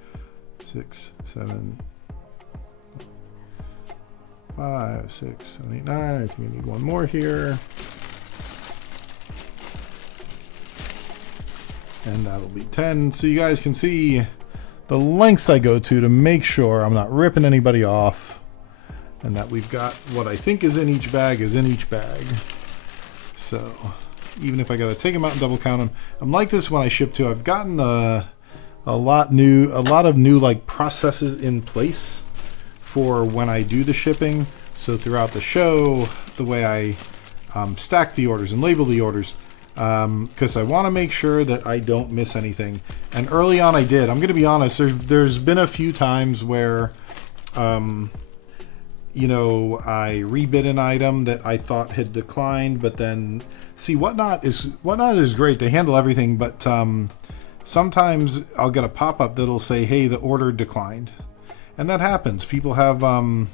6, 7, 5, 6, 7, 8, 9. I think we need one more here, and that'll be 10. So you guys can see the lengths I go to make sure I'm not ripping anybody off, and that we've got what I think is in each bag is in each bag. So even if I gotta take them out and double count them, I'm like this when I ship too. I've gotten a lot of new like processes in place for when I do the shipping. So throughout the show, the way I stack the orders and label the orders, because I want to make sure that I don't miss anything. And early on I did. I'm gonna be honest, there's been a few times where I rebid an item that I thought had declined, but then see, Whatnot is great. They handle everything, but sometimes I'll get a pop-up that'll say, hey, the order declined. And that happens. People have fraud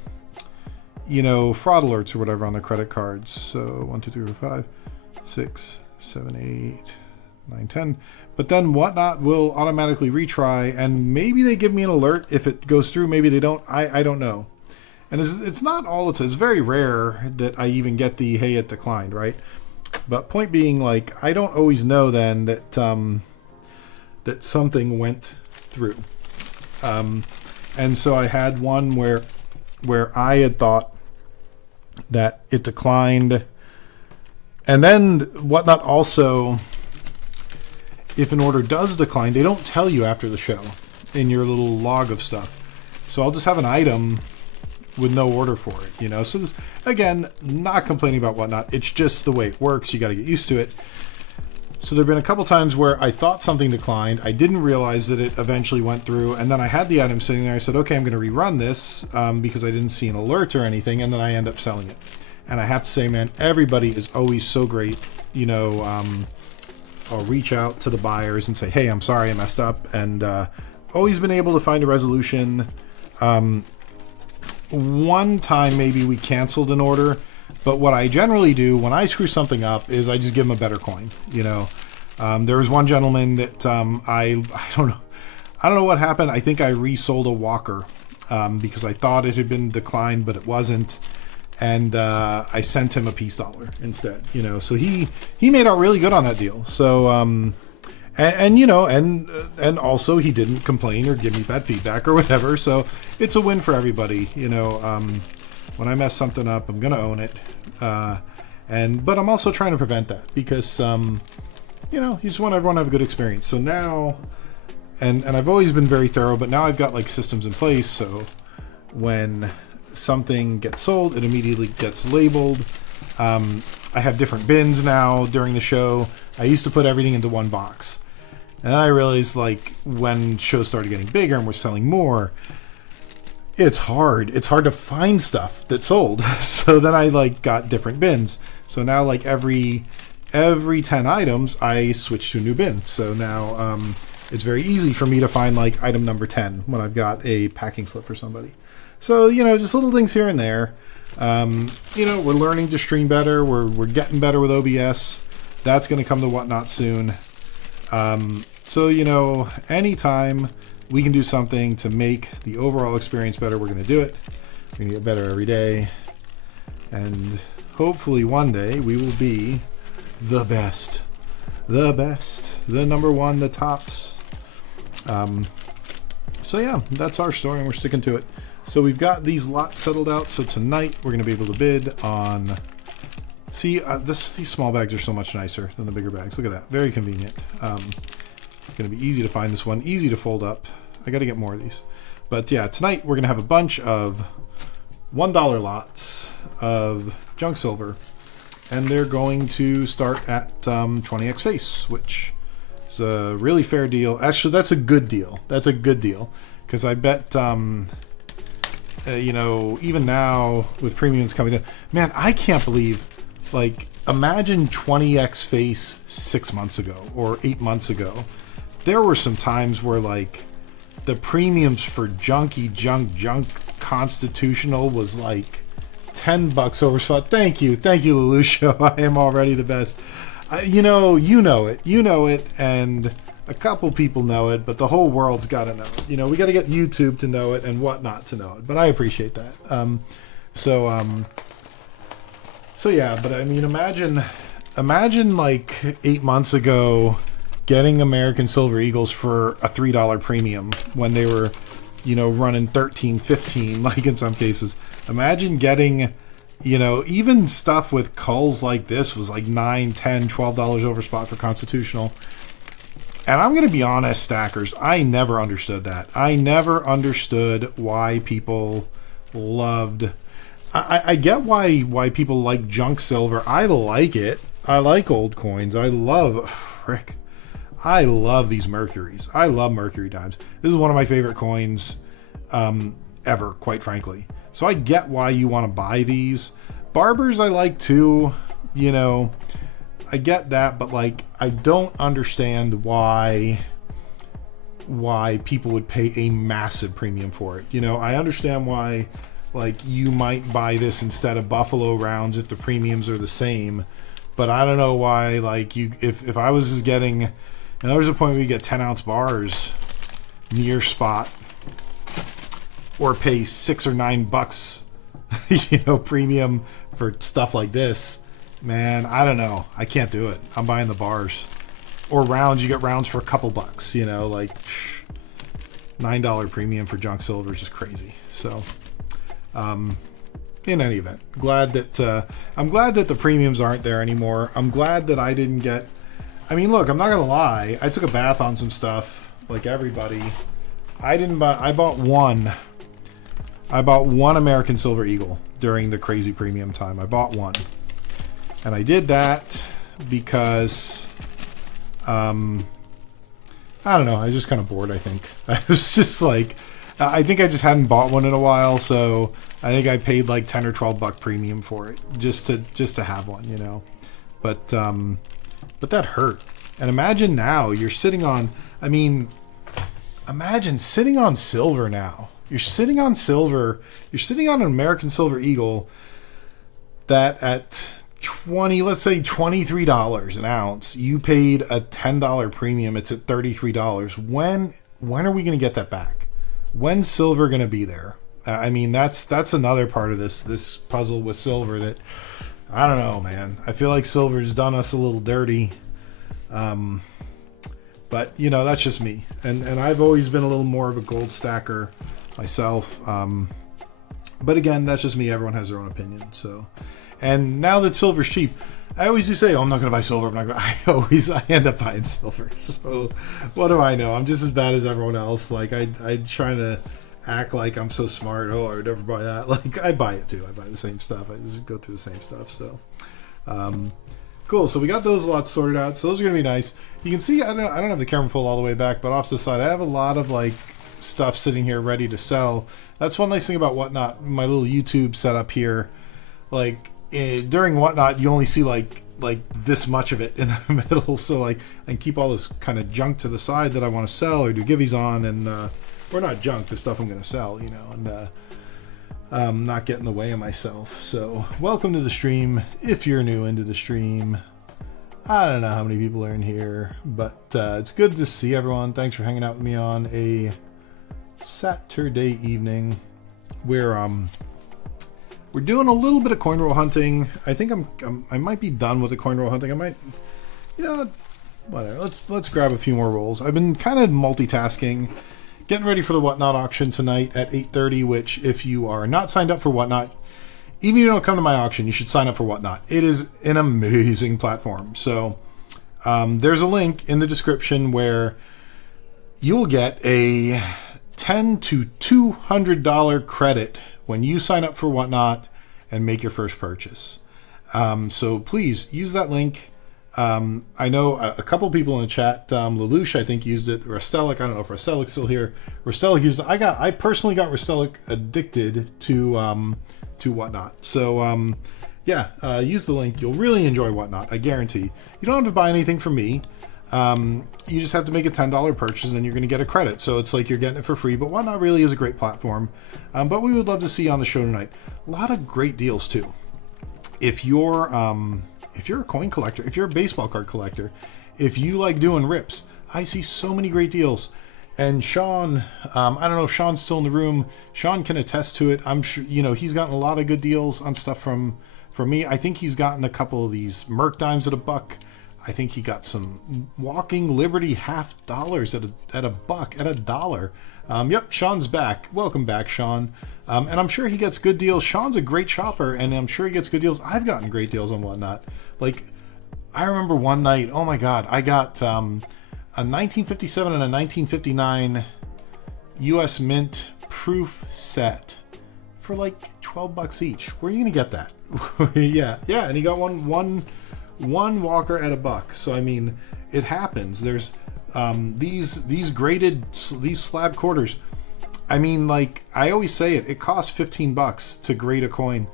alerts or whatever on their credit cards. So 1, 2, 3, 4, 5, 6, 7, 8, 9, 10. But then Whatnot will automatically retry, and maybe they give me an alert if it goes through, maybe they don't. I don't know. And it's not all it's very rare that I even get the hey, it declined, right? But point being, like, I don't always know then that that something went through. And so I had one where I had thought that it declined. And then Whatnot also, if an order does decline, they don't tell you after the show in your little log of stuff. So I'll just have an item with no order for it, you know? So this, again, not complaining about Whatnot. It's just the way it works. You got to get used to it. So there have been a couple times where I thought something declined. I didn't realize that it eventually went through. And then I had the item sitting there. I said, okay, I'm going to rerun this because I didn't see an alert or anything. And then I end up selling it. And I have to say, man, everybody is always so great. You know, I'll reach out to the buyers and say, hey, I'm sorry I messed up. And always been able to find a resolution. One time maybe we canceled an order. But what I generally do when I screw something up is I just give them a better coin. You know, there was one gentleman that I don't know what happened. I think I resold a walker because I thought it had been declined, but it wasn't. And I sent him a peace dollar instead. You know, so he made out really good on that deal. So and you know, and also he didn't complain or give me bad feedback or whatever. So it's a win for everybody. You know, when I mess something up, I'm gonna own it. But I'm also trying to prevent that because, you know, you just want everyone to have a good experience. So now, and I've always been very thorough, but now I've got like systems in place. So when something gets sold, it immediately gets labeled. I have different bins now during the show. I used to put everything into one box. And I realized, like, when shows started getting bigger and we're selling more, it's hard to find stuff that's sold. So then I like got different bins. So now like every 10 items I switch to a new bin. So now it's very easy for me to find like item number 10 when I've got a packing slip for somebody. So, you know, just little things here and there. You know, we're learning to stream better. We're getting better with OBS. That's going to come to Whatnot soon. So, you know, anytime we can do something to make the overall experience better, we're going to do it. We're going to get better every day. And hopefully one day we will be the best. The best. The number one, the tops. So yeah, that's our story and we're sticking to it. So we've got these lots settled out. So tonight we're going to be able to bid on... See, these small bags are so much nicer than the bigger bags. Look at that. Very convenient. It's going to be easy to find this one. Easy to fold up. I got to get more of these. But yeah, tonight we're going to have a bunch of $1 lots of junk silver. And they're going to start at 20x face, which is a really fair deal. Actually, that's a good deal. That's a good deal. Because I bet, you know, even now with premiums coming in, man, I can't believe, like, imagine 20x face 6 months ago or 8 months ago. There were some times where, like, the premiums for junk constitutional was like $10 over spot. Thank you, Lelucio. I am already the best. You know it, and a couple people know it, but the whole world's got to know it. You know, we got to get YouTube to know it and Whatnot to know it. But I appreciate that. So yeah, but I mean, imagine like 8 months ago getting American Silver Eagles for a $3 premium when they were, you know, running 13, 15, like in some cases. Imagine getting, you know, even stuff with culls like this was like $9, $10, $12 over spot for constitutional. And I'm going to be honest, stackers, I never understood that. I never understood why people loved... I get why people like junk silver. I like it. I like old coins. I love these mercuries. I love mercury dimes. This is one of my favorite coins ever, quite frankly. So I get why you want to buy these. Barbers I like too, you know. I get that, but like I don't understand why people would pay a massive premium for it. You know, I understand why like you might buy this instead of Buffalo rounds if the premiums are the same, but I don't know why, like, you if I was getting, and there was a point where you get 10-ounce bars near spot or pay $6 or $9 premium for stuff like this, man, I don't know. I can't do it. I'm buying the bars. Or rounds. You get rounds for a couple bucks, like $9 premium for junk silver is just crazy. So, in any event, I'm glad that the premiums aren't there anymore. I'm glad that I didn't get, look, I'm not going to lie. I took a bath on some stuff like everybody. I bought one American Silver Eagle during the crazy premium time. I bought one. And I did that because, I don't know. I was just kind of bored, I think. I was just like, I think I just hadn't bought one in a while. So I think I paid like 10 or 12 buck premium for it just to have one, But that hurt. And imagine now you're sitting on, imagine sitting on silver now. You're sitting on silver. You're sitting on an American Silver Eagle that at let's say $23 an ounce, you paid a $10 premium. It's at $33. When are we going to get that back? When's silver going to be there? That's another part of this puzzle with silver that I don't know, man. I feel like silver's done us a little dirty. But that's just me. And I've always been a little more of a gold stacker myself. But again, that's just me. Everyone has their own opinion. So, and now that silver's cheap, I always do say, oh, I'm not going to buy silver. I end up buying silver. So what do I know? I'm just as bad as everyone else. Like I try to act like I'm so smart. Oh, I would never buy that. Like I buy it too. I buy the same stuff. I just go through the same stuff. So, cool. So we got those lots sorted out. So those are going to be nice. You can see, I don't have the camera pulled all the way back, but off to the side, I have a lot of like stuff sitting here ready to sell. That's one nice thing about Whatnot. My little YouTube setup here, like during Whatnot, you only see like this much of it in the middle. So like I can keep all this kind of junk to the side that I want to sell or do giveies on, and or not junk, the stuff I'm going to sell, and not get in the way of myself. So welcome to the stream. If you're new into the stream, I don't know how many people are in here, but it's good to see everyone. Thanks for hanging out with me on a Saturday evening. We're doing a little bit of coin roll hunting. I think I might be done with the coin roll hunting. I might, whatever. Let's grab a few more rolls. I've been kind of multitasking, getting ready for the Whatnot auction tonight at 8:30. Which, if you are not signed up for Whatnot, even if you don't come to my auction, you should sign up for Whatnot. It is an amazing platform. So there's a link in the description where you'll get a $10 to $200 credit when you sign up for Whatnot and make your first purchase. So please use that link. I know a couple people in the chat, Lelouch, I think, used it. Restelic, I don't know if Restelic's still here. Restelic used it. I personally got Restelic addicted to Whatnot. So use the link. You'll really enjoy Whatnot, I guarantee. You don't have to buy anything from me. You just have to make a $10 purchase and you're going to get a credit. So it's like you're getting it for free, but Whatnot really is a great platform. But we would love to see you on the show tonight. A lot of great deals too. If you're a coin collector, if you're a baseball card collector, if you like doing rips, I see so many great deals. And Sean, I don't know if Sean's still in the room. Sean can attest to it. I'm sure, he's gotten a lot of good deals on stuff from me. I think he's gotten a couple of these Merc dimes at $1. I think he got some Walking Liberty $half at $1. Yep, Sean's back. Welcome back, Sean. And I'm sure he gets good deals. Sean's a great shopper, and I'm sure he gets good deals. I've gotten great deals on Whatnot. Like, I remember one night, oh my God, I got a 1957 and a 1959 US Mint proof set for like $12 each. Where are you gonna get that? yeah, and he got one Walker at $1. So it happens. There's these graded, these slab quarters. Like I always say it costs $15 to grade a coin.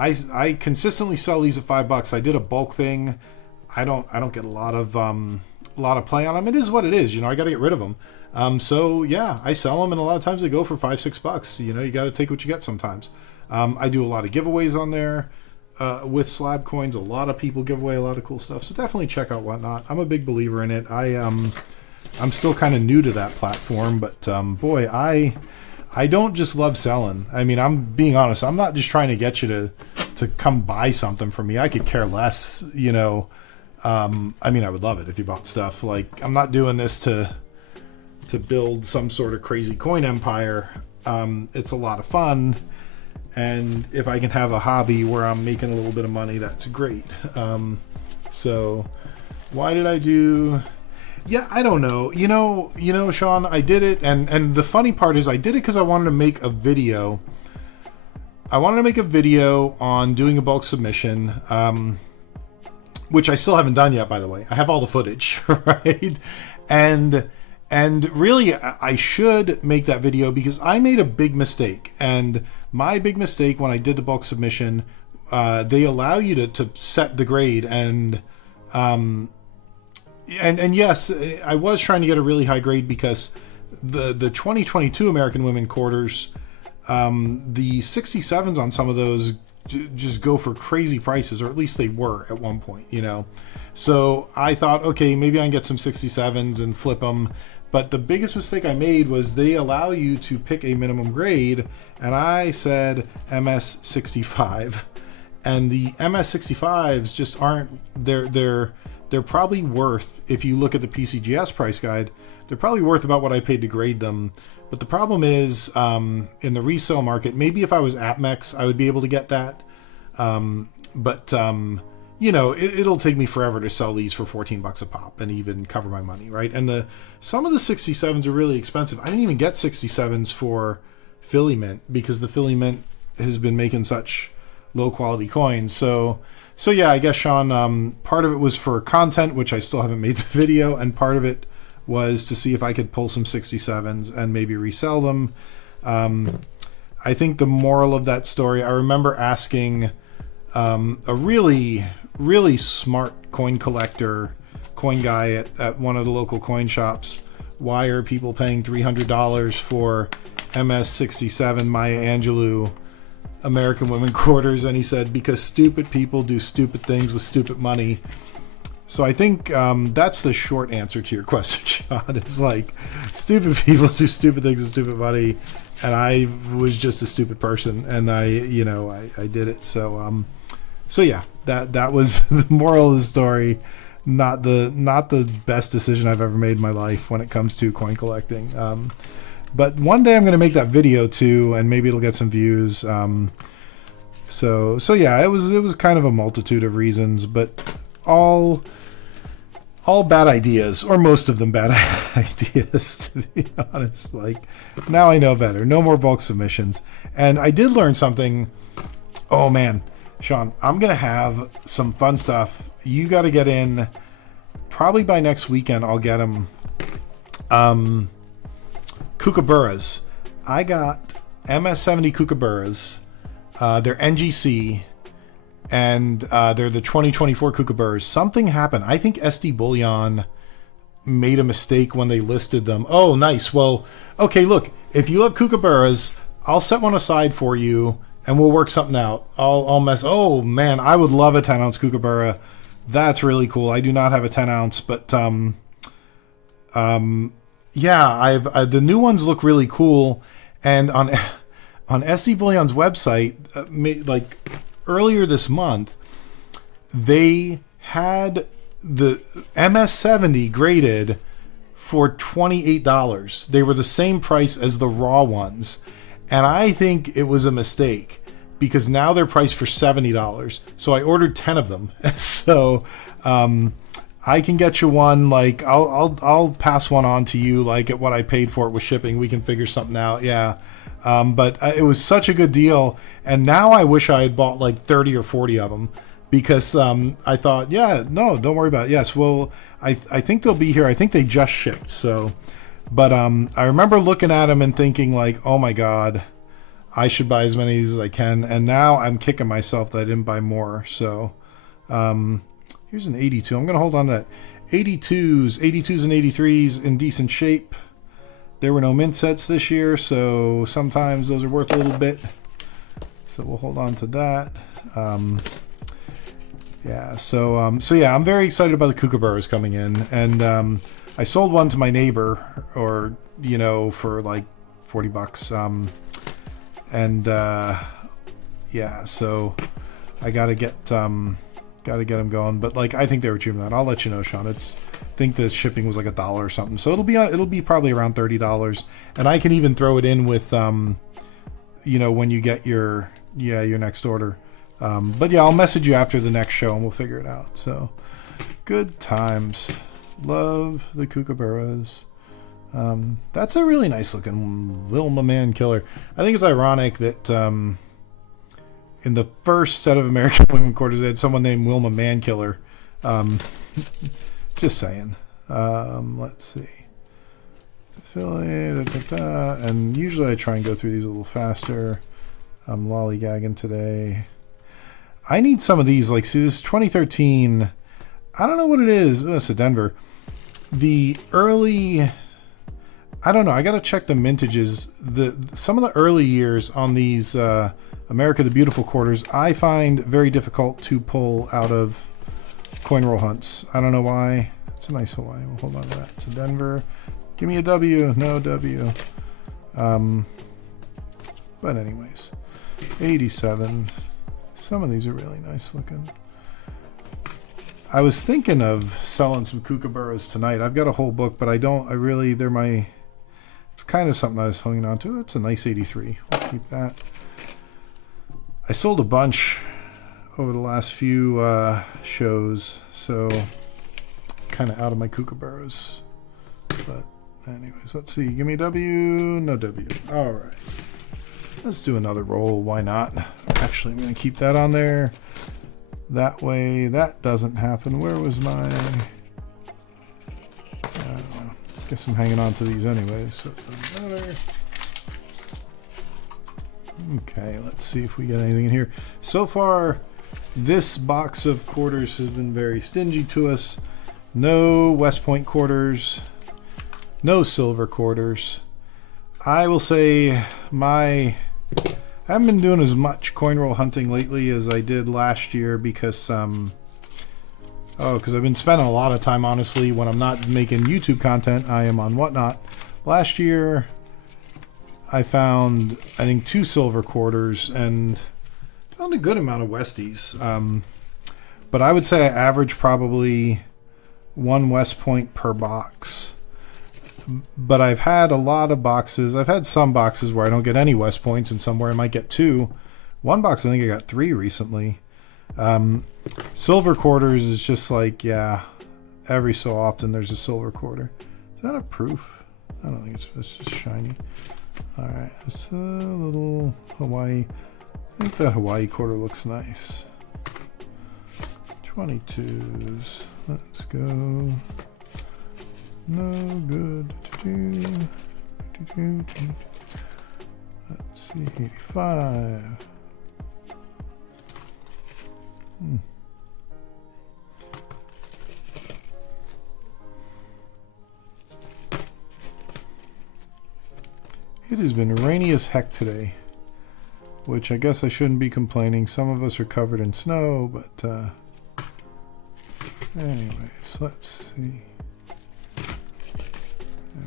I consistently sell these at $5. I did a bulk thing. I don't get a lot of play on them. It is what it is. I got to get rid of them. So yeah, I sell them, and a lot of times they go for $5-6. You got to take what you get sometimes. I do a lot of giveaways on there with slab coins. A lot of people give away a lot of cool stuff. So definitely check out Whatnot. I'm a big believer in it. I'm still kind of new to that platform, but boy, I I don't just love selling. I mean, I'm being honest. I'm not just trying to get you to come buy something from me. I could care less, you know. I mean, I would love it if you bought stuff. Like, I'm not doing this to build some sort of crazy coin empire. It's a lot of fun, and if I can have a hobby where I'm making a little bit of money, that's great. So why did I do... Yeah, I don't know. You know, Sean, I did it, and the funny part is I did it because I wanted to make a video. I wanted to make a video on doing a bulk submission, which I still haven't done yet, by the way. I have all the footage, right? And really, I should make that video because I made a big mistake. And my big mistake when I did the bulk submission, they allow you to set the grade, and yes, I was trying to get a really high grade because the 2022 American Women quarters, the 67s on some of those just go for crazy prices, or at least they were at one point, you know. So I thought, okay, maybe I can get some 67s and flip them. But the biggest mistake I made was they allow you to pick a minimum grade, and I said MS 65, and the MS 65s just aren't, they're probably worth, if you look at the PCGS price guide, they're probably worth about what I paid to grade them. But the problem is, in the resale market, maybe if I was APMEX, I would be able to get that. You know, it'll take me forever to sell these for 14 bucks a pop and even cover my money, right? And some of the 67s are really expensive. I didn't even get 67s for Philly Mint because the Philly Mint has been making such low quality coins. So yeah, I guess, Sean, part of it was for content, which I still haven't made the video, and part of it was to see if I could pull some 67s and maybe resell them. I think the moral of that story, I remember asking a really, really smart coin collector, coin guy at one of the local coin shops, why are people paying $300 for MS67 Maya Angelou American Women quarters? And he said, because stupid people do stupid things with stupid money. So I think that's the short answer to your question, Sean. It's like, stupid people do stupid things with stupid money, and I was just a stupid person, and I did it. So yeah, that was the moral of the story. Not the best decision I've ever made in my life when it comes to coin collecting. But one day I'm going to make that video too, and maybe it'll get some views. So yeah, it was kind of a multitude of reasons, but all bad ideas, or most of them bad ideas, to be honest. Like, now I know better. No more bulk submissions. And I did learn something. Oh man, Sean, I'm going to have some fun stuff. You got to get in probably by next weekend. I'll get them. Kookaburras. I got MS70 Kookaburras. They're NGC, and they're the 2024 Kookaburras. Something happened. I think SD Bullion made a mistake when they listed them. Oh, nice. Well, okay, look, if you love Kookaburras, I'll set one aside for you, and we'll work something out. I'll mess... Oh, man, I would love a 10-ounce Kookaburra. That's really cool. I do not have a 10-ounce, but... yeah, the new ones look really cool, and on SD Bullion's website, like earlier this month, they had the MS70 graded for $28. They were the same price as the raw ones, and I think it was a mistake because now they're priced for $70. So I ordered 10 of them. So I can get you one. Like, I'll pass one on to you, like at what I paid for it with shipping. We can figure something out. Yeah. But it was such a good deal, and now I wish I had bought like 30 or 40 of them, because I thought, yeah, no, don't worry about it. Yes, well, I think they'll be here. I think they just shipped. So, but I remember looking at them and thinking like, oh my god, I should buy as many as I can, and now I'm kicking myself that I didn't buy more. So here's an 82. I'm gonna hold on to that. 82s and 83s in decent shape. There were no mint sets this year, so sometimes those are worth a little bit. So we'll hold on to that. Yeah, so yeah, I'm very excited about the Kookaburras coming in, and I sold one to my neighbor, or for like 40 bucks. And yeah, so I gotta get them going. But like, I think they were cheaper than that. I'll let you know, Sean. I think the shipping was like $1 or something. So it'll be probably around $30. And I can even throw it in with you know, when you get your next order. But yeah, I'll message you after the next show and we'll figure it out. So good times. Love the kookaburras. That's a really nice looking Wilma Man Killer. I think it's ironic that in the first set of American Women Quarters they had someone named Wilma Man Killer. Just saying. Let's see. Affiliate, and usually I try and go through these a little faster. I'm lollygagging today. I need some of these. Like, see, this is 2013. I don't know what it is. Oh, it's a Denver. The early, I don't know. I got to check the mintages. Some of the early years on these America the Beautiful quarters, I find very difficult to pull out of coin roll hunts. I don't know why. It's a nice Hawaii. We'll hold on to that. It's a Denver. Give me a W. No W. But anyways, 87. Some of these are really nice looking. I was thinking of selling some kookaburras tonight. I've got a whole book, but it's kind of something I was hanging on to. It's a nice 83. I'll keep that. I sold a bunch over the last few shows, so kind of out of my kookaburras. But anyways, let's see. Give me a W. No W. All right. Let's do another roll. Why not? Actually, I'm going to keep that on there. That way that doesn't happen. Where was my... I don't know. Guess I'm hanging on to these anyways, so it doesn't matter. Okay, let's see if we get anything in here. So far, this box of quarters has been very stingy to us. No West Point quarters. No silver quarters. I will say I haven't been doing as much coin roll hunting lately as I did last year because because I've been spending a lot of time, honestly, when I'm not making YouTube content, I am on Whatnot. Last year I found, I think, 2 silver quarters and found a good amount of Westies. But I would say I average probably 1 West Point per box. But I've had a lot of boxes. I've had some boxes where I don't get any West Points and some where I might get 2. One box, I think I got 3 recently. Silver quarters is just like, yeah, every so often there's a silver quarter. Is that a proof? I don't think it's just shiny. All right, it's a little Hawaii. I think that Hawaii quarter looks nice. 22s. Let's go. No good. Let's see, 85. It has been rainy as heck today, which I guess I shouldn't be complaining. Some of us are covered in snow, but anyways, let's see.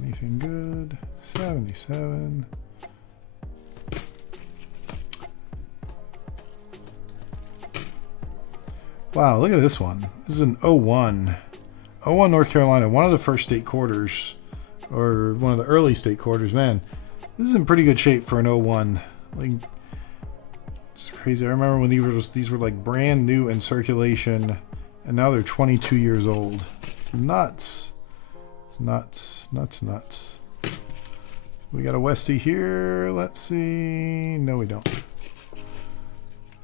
Anything good? 77. Wow, look at this one. This is an 01. 01 North Carolina, one of the first state quarters, or one of the early state quarters. Man, this is in pretty good shape for an 01. Like, it's crazy. I remember when these were like brand new in circulation, and now they're 22 years old. It's nuts. It's nuts. Nuts. We got a Westie here. Let's see. No, we don't.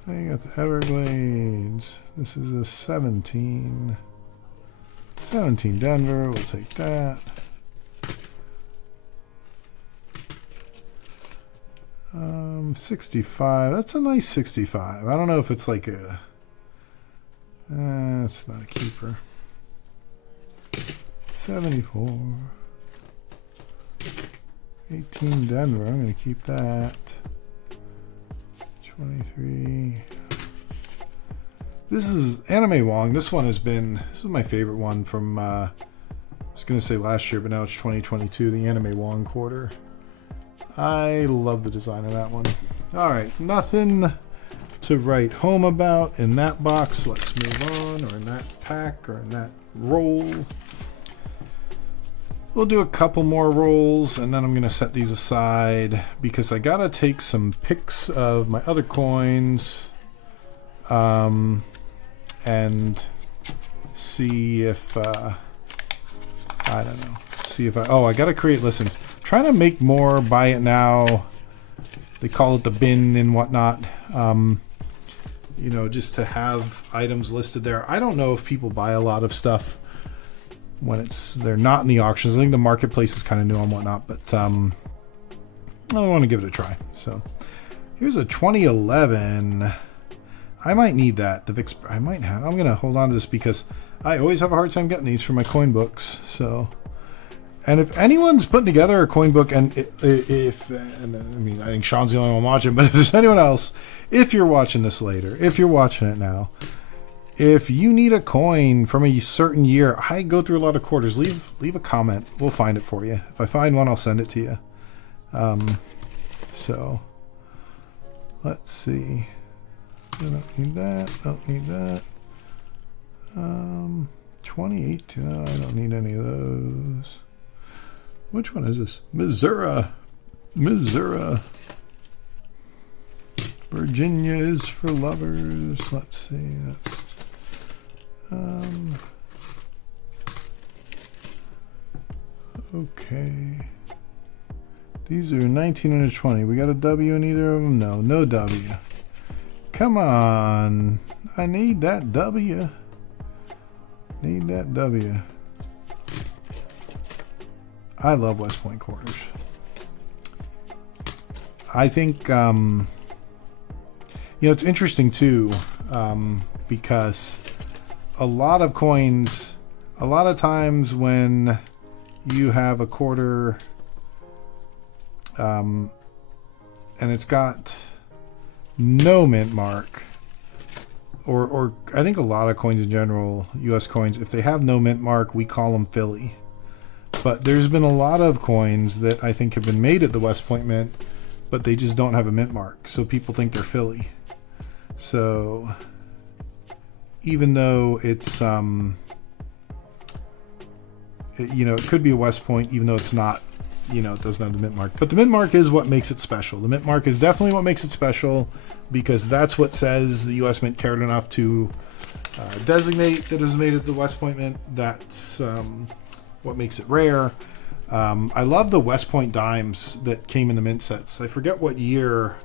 I got the Everglades. This is a 17. 17 Denver. We'll take that. 65. That's a nice 65. I don't know if it's like a... it's not a keeper. 74. 18 Denver. I'm going to keep that. 23. This is Anime Wong. This is my favorite one from I was going to say last year, but now it's 2022, the Anime Wong quarter. I love the design of that one. All right, nothing to write home about in that box. Let's move on, or in that pack, or in that roll. We'll do a couple more rolls, and then I'm going to set these aside because I got to take some pics of my other coins and see if, I don't know, see if I got to create listings. I'm trying to make more buy it now. They call it the bin and whatnot. You know, just to have items listed there. I don't know if people buy a lot of stuff when they're not in the auctions. I think the marketplace is kind of new and whatnot, but I want to give it a try. So here's a 2011. I might need that. I'm gonna hold on to this because I always have a hard time getting these for my coin books. So, and if anyone's putting together a coin book, and I mean, I think Sean's the only one watching, but if there's anyone else, if you're watching this later, if you're watching it now, if you need a coin from a certain year, I go through a lot of quarters. Leave a comment. We'll find it for you. If I find one, I'll send it to you. So let's see. I don't need that. Don't need that. 28. No, I don't need any of those. Which one is this? Missouri. Virginia is for lovers. Let's see. That's okay. These are 19 and a 20. We got a W in either of them? No, no W. Come on. I need that W. Need that W. I love West Point quarters. I think, you know, it's interesting too, because a lot of coins, a lot of times when you have a quarter, and it's got no mint mark, or I think a lot of coins in general, US coins, if they have no mint mark, we call them Philly. But there's been a lot of coins that I think have been made at the West Point Mint, but they just don't have a mint mark, so people think they're Philly. So even though it's you know, it could be a West Point, even though it's not, you know, it doesn't have the mint mark. But the mint mark is what makes it special. The mint mark is definitely what makes it special, because that's what says the US Mint cared enough to designate that it was made at the West Point Mint. That's what makes it rare. I love the West Point dimes that came in the mint sets. I forget what year.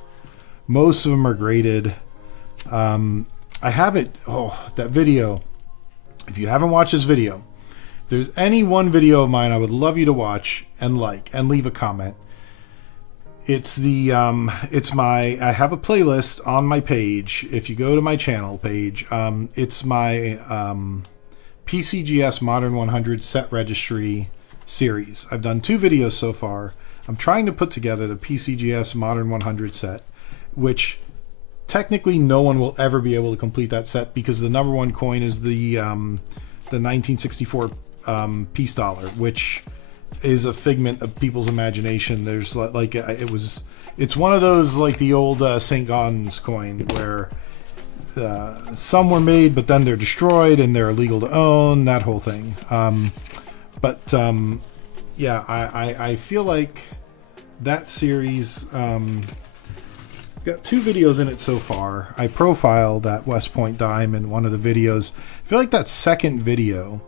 Most of them are graded. I have it. Oh, that video. If you haven't watched this video, if there's any one video of mine I would love you to watch and like and leave a comment. It's the it's my, I have a playlist on my page. If you go to my channel page, it's my PCGS Modern 100 set registry series. I've done 2 videos so far. I'm trying to put together the PCGS Modern 100 set, which technically no one will ever be able to complete that set, because the number one coin is the 1964 peace dollar, which is a figment of people's imagination. There's like it's one of those like the old St. Gaudens coin where some were made but then they're destroyed and they're illegal to own, that whole thing. Yeah, I feel like that series got 2 videos in it so far. I profiled that West Point dime in one of the videos. I feel like that second video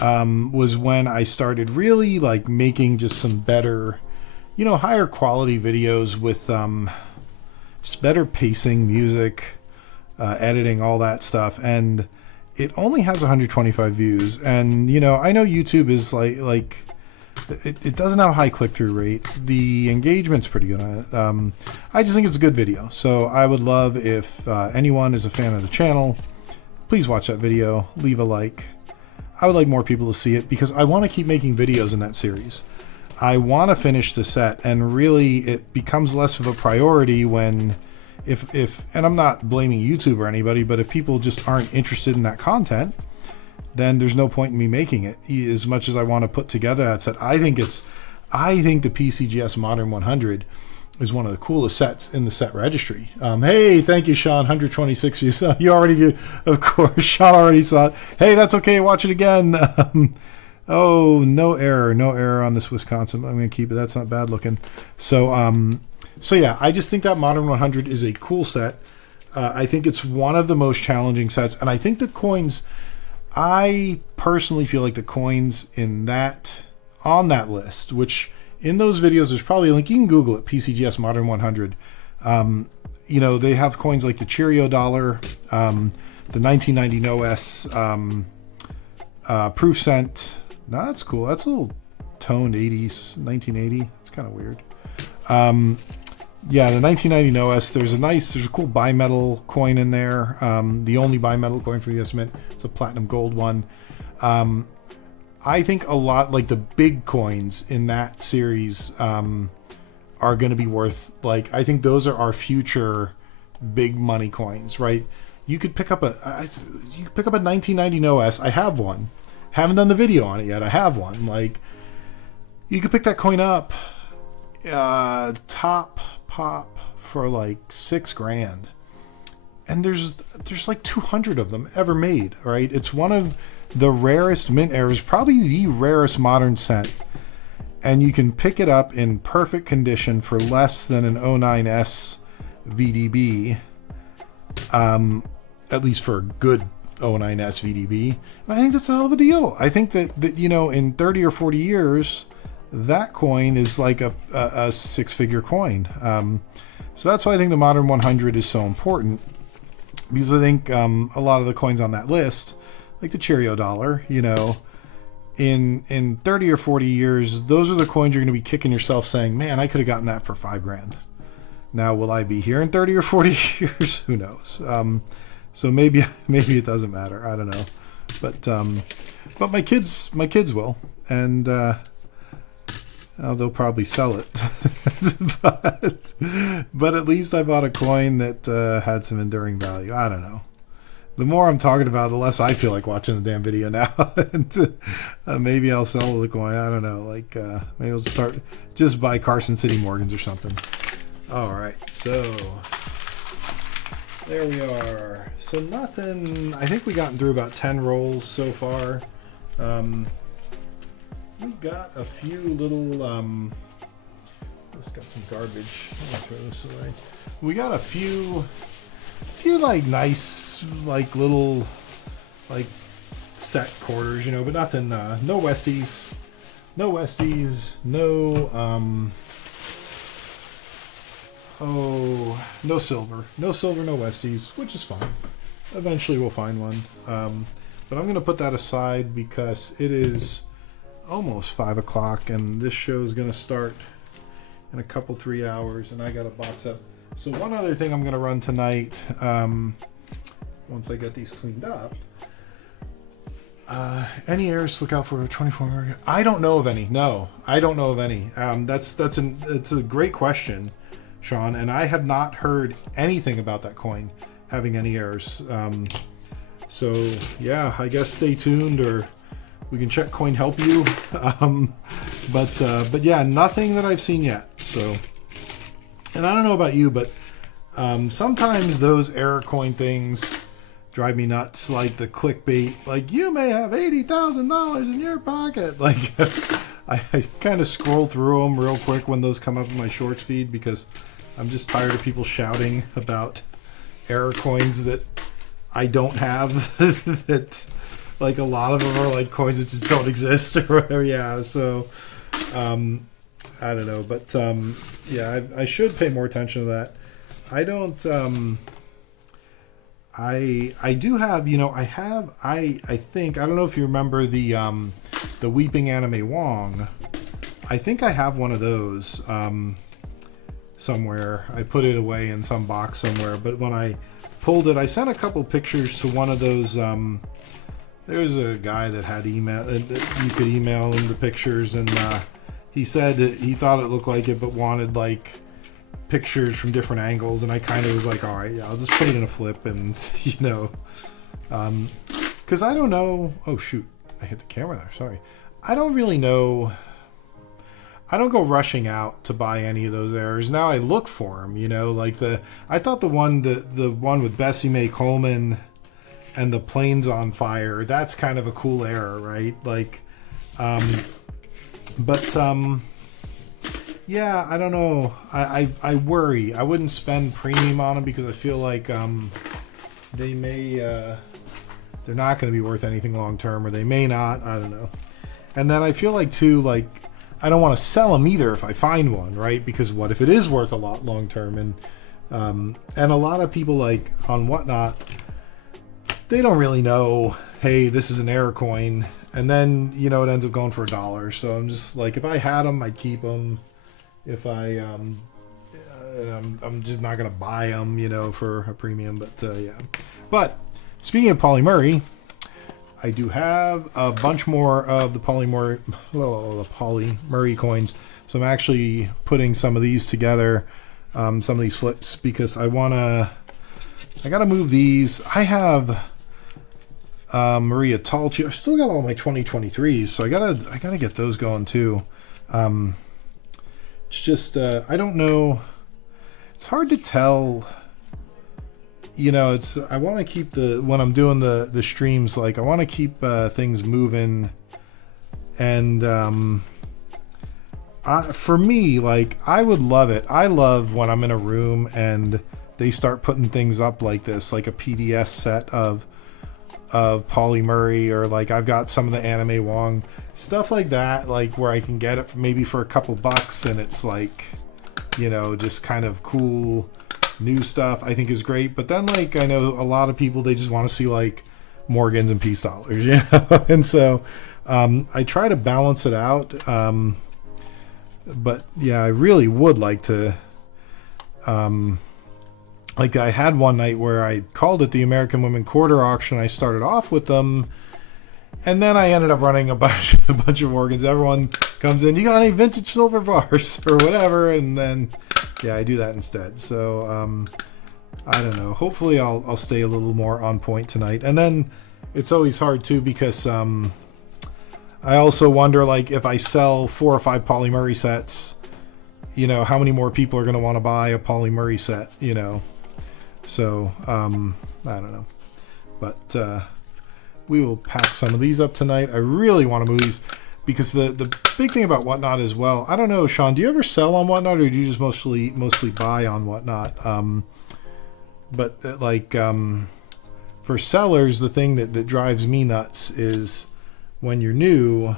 was when I started really like making just some better, you know, higher quality videos with just better pacing, music, editing, all that stuff. And it only has 125 views, and you know, I know YouTube is like it doesn't have a high click-through rate. The engagement's pretty good on it. I just think it's a good video, so I would love if anyone is a fan of the channel, please watch that video, leave a like. I would like more people to see it because I want to keep making videos in that series. I want to finish the set, and really it becomes less of a priority when if and I'm not blaming YouTube or anybody, but if people just aren't interested in that content, then there's no point in me making it. As much as I want to put together that set, I think I think the PCGS Modern 100 is one of the coolest sets in the set registry. Hey, thank you, Sean. 126 views. You already viewed, of course. Sean already saw it. Hey, that's okay. Watch it again. Oh, no error on this Wisconsin. I'm going to keep it. That's not bad looking. So yeah, I just think that Modern 100 is a cool set. I think it's one of the most challenging sets, and I think the coins. I personally feel like the coins in that on that list, which in those videos there's probably a link. You can Google it, PCGS Modern 100. You know, they have coins like the Cheerio dollar, the 1990 NOS proof cent. No, that's cool. That's a little toned 80s, 1980. It's kind of weird. Yeah, the 1990 NOS. There's a cool bimetal coin in there. The only bimetal coin from US Mint. It's a platinum gold one. I think a lot, like the big coins in that series, are going to be worth, like, I think those are our future big money coins, right? You could pick up a 1990 NOS. I have one. Haven't done the video on it yet. I have one. Like, you could pick that coin up, top pop for like $6,000, and there's like 200 of them ever made, right? It's one of the rarest mint errors, probably the rarest modern cent, and you can pick it up in perfect condition for less than an 09S VDB, at least for a good 09S VDB. And I think that's a hell of a deal. I think that you know, in 30 or 40 years, that coin is like a six-figure coin. So that's why I think the Modern 100 is so important, because I think a lot of the coins on that list, like the Cheerio dollar, you know, in 30 or 40 years, those are the coins you're going to be kicking yourself saying, man, I could have gotten that for $5,000. Now, will I be here in 30 or 40 years? Who knows? So maybe it doesn't matter. I don't know. But my kids will, and they'll probably sell it. but at least I bought a coin that had some enduring value. I don't know. The more I'm talking about, the less I feel like watching the damn video now. And, maybe I'll sell the coin. I don't know. Like, maybe I'll start just buy Carson City Morgans or something. All right. So there we are. So nothing. I think we've gotten through about 10 rolls so far. We got a few little. Just got some garbage. Let me throw this away. We got a few like nice, like little, like set quarters, you know, but nothing. No Westies, no no silver, no Westies, which is fine. Eventually we'll find one. But I'm gonna put that aside because it is almost 5 o'clock, and this show is gonna start in a couple 3 hours, and I got a box up. So one other thing I'm going to run tonight, once I get these cleaned up, any errors to look out for 24 hours? I don't know of any. No, I don't know of any. It's a great question, Sean, and I have not heard anything about that coin having any errors. So yeah, I guess stay tuned, or we can check Coin Help You. But yeah, nothing that I've seen yet. So. And I don't know about you, but sometimes those error coin things drive me nuts. Like the clickbait, like, you may have $80,000 in your pocket. Like, I kind of scroll through them real quick when those come up in my shorts feed, because I'm just tired of people shouting about error coins that I don't have. That, like, a lot of them are like coins that just don't exist or whatever. Yeah, so I don't know, but yeah, I should pay more attention to that. I don't. I do have, you know, I think, I don't know if you remember the Weeping Anime Wong. I think I have one of those somewhere. I put it away in some box somewhere, but when I pulled it, I sent a couple pictures to one of those. There's a guy that had email. You could email him the pictures, and he said he thought it looked like it, but wanted like pictures from different angles, and I kind of was like, all right, yeah, I'll just put it in a flip, and you know, because I don't know. Oh shoot, I hit the camera there. Sorry. I don't really know. I don't go rushing out to buy any of those errors. Now I look for them, you know, like I thought the one with Bessie Mae Coleman and the planes on fire, that's kind of a cool error, right? Like, yeah, I don't know. I worry. I wouldn't spend premium on them because I feel like they may they're not going to be worth anything long term, or they may not. I don't know. And then I feel like too, like, I don't want to sell them either if I find one, right? Because what if it is worth a lot long term? And a lot of people, like on Whatnot, they don't really know, hey, this is an error coin, and then, you know, it ends up going for $1. So I'm just like, if I had them, I'd keep them. If I'm just not gonna buy them, you know, for a premium. But yeah. But speaking of Polly Murray, I do have a bunch more of the Polly Murray coins. So I'm actually putting some of these together, some of these flips, because I gotta move these. I have Maria Talchi. I still got all my 2023s, so I gotta get those going too. It's just I don't know. It's hard to tell. You know, I want to keep when I'm doing the streams, like I want to keep things moving, and for me, like, I would love it. I love when I'm in a room and they start putting things up like this, like a PDS set of Polly Murray, or like I've got some of the Anime Wong stuff like that, like where I can get it maybe for a couple bucks, and it's like, you know, just kind of cool new stuff, I think is great. But then, like, I know a lot of people, they just want to see like Morgans and peace dollars, you know. And so I try to balance it out, but yeah, I really would like to like, I had one night where I called it the American Women Quarter Auction. I started off with them, and then I ended up running a bunch of organs. Everyone comes in, you got any vintage silver bars or whatever, and then yeah, I do that instead. So I don't know. Hopefully I'll stay a little more on point tonight. And then it's always hard too, because I also wonder, like, if I sell 4 or 5 Polly Murray sets, you know, how many more people are going to want to buy a Polly Murray set, you know? So I don't know. But we will pack some of these up tonight. I really want to move these, because the big thing about Whatnot as well, I don't know, Sean, do you ever sell on Whatnot, or do you just mostly buy on Whatnot? But like, for sellers, the thing that drives me nuts is when you're new,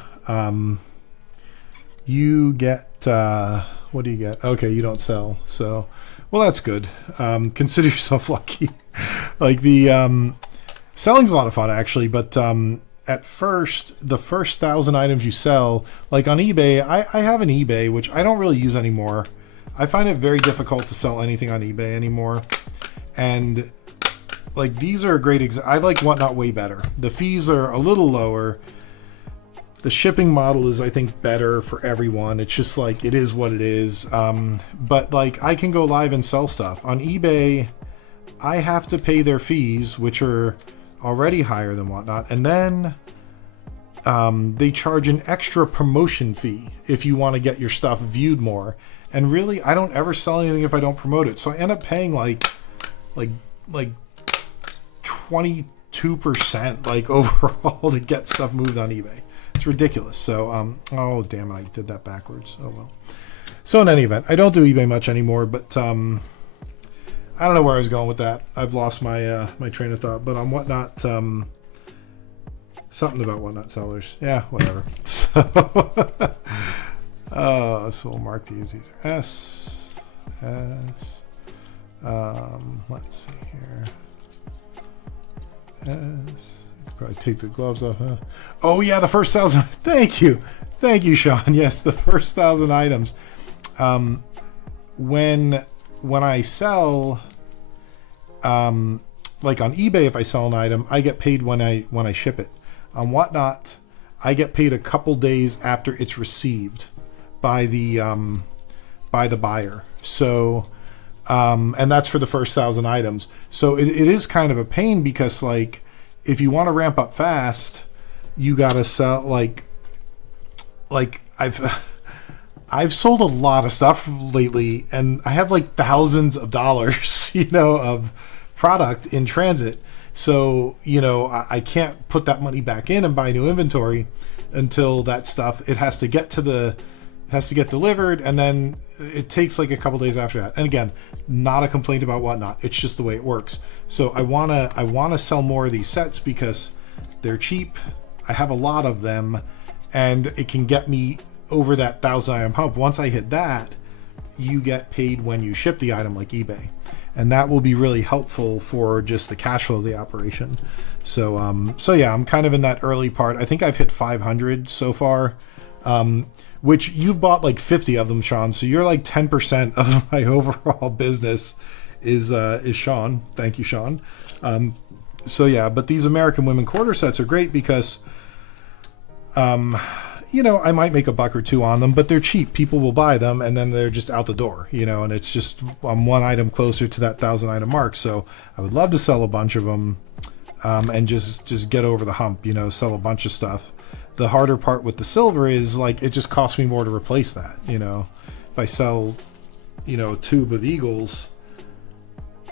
you get, what do you get? Okay, you don't sell. So, well, that's good. Consider yourself lucky. Like, the selling's a lot of fun, actually, but at first, the first 1,000 items you sell, like on eBay, I have an eBay, which I don't really use anymore. I find it very difficult to sell anything on eBay anymore. And like, these are a great I like Whatnot way better. The fees are a little lower. The shipping model is, I think, better for everyone. It's just like, it is what it is. But like, I can go live and sell stuff. On eBay, I have to pay their fees, which are already higher than Whatnot, and then they charge an extra promotion fee if you want to get your stuff viewed more. And really, I don't ever sell anything if I don't promote it, so I end up paying like 22% like overall to get stuff moved on eBay. It's ridiculous. So oh damn it, I did that backwards. Oh well. So in any event, I don't do eBay much anymore, but I don't know where I was going with that. I've lost my my train of thought. But on Whatnot, something about Whatnot sellers. Yeah, whatever. So we'll mark these. These are S. Let's see here. S. Probably take the gloves off, huh? Oh yeah, the first 1,000. Thank you, Sean. Yes, the first 1,000 items. When I sell, like on eBay, if I sell an item, I get paid when I ship it. On Whatnot, I get paid a couple days after it's received by the buyer. So, and that's for the first 1,000 items. So it is kind of a pain, because like, if you want to ramp up fast, you gotta sell like I've sold a lot of stuff lately, and I have like thousands of dollars, of product in transit. So, I can't put that money back in and buy new inventory until that stuff, it has to get delivered, and then it takes like a couple days after that. And again, not a complaint about whatnot. It's just the way it works. So I wanna sell more of these sets because they're cheap. I have a lot of them, and it can get me over that 1,000 item hump. Once I hit that, you get paid when you ship the item, like eBay, and that will be really helpful for just the cash flow of the operation. So yeah, I'm kind of in that early part. I think I've hit 500 so far, which you've bought like 50 of them, Sean. So you're like 10% of my overall business is Sean. Thank you, Sean. So yeah, but these American Women quarter sets are great because, I might make a buck or two on them, but they're cheap. People will buy them, and then they're just out the door, and it's just I'm one item closer to that 1,000 item mark. So I would love to sell a bunch of them, and just get over the hump, sell a bunch of stuff. The harder part with the silver is like it just costs me more to replace that. If I sell, a tube of Eagles,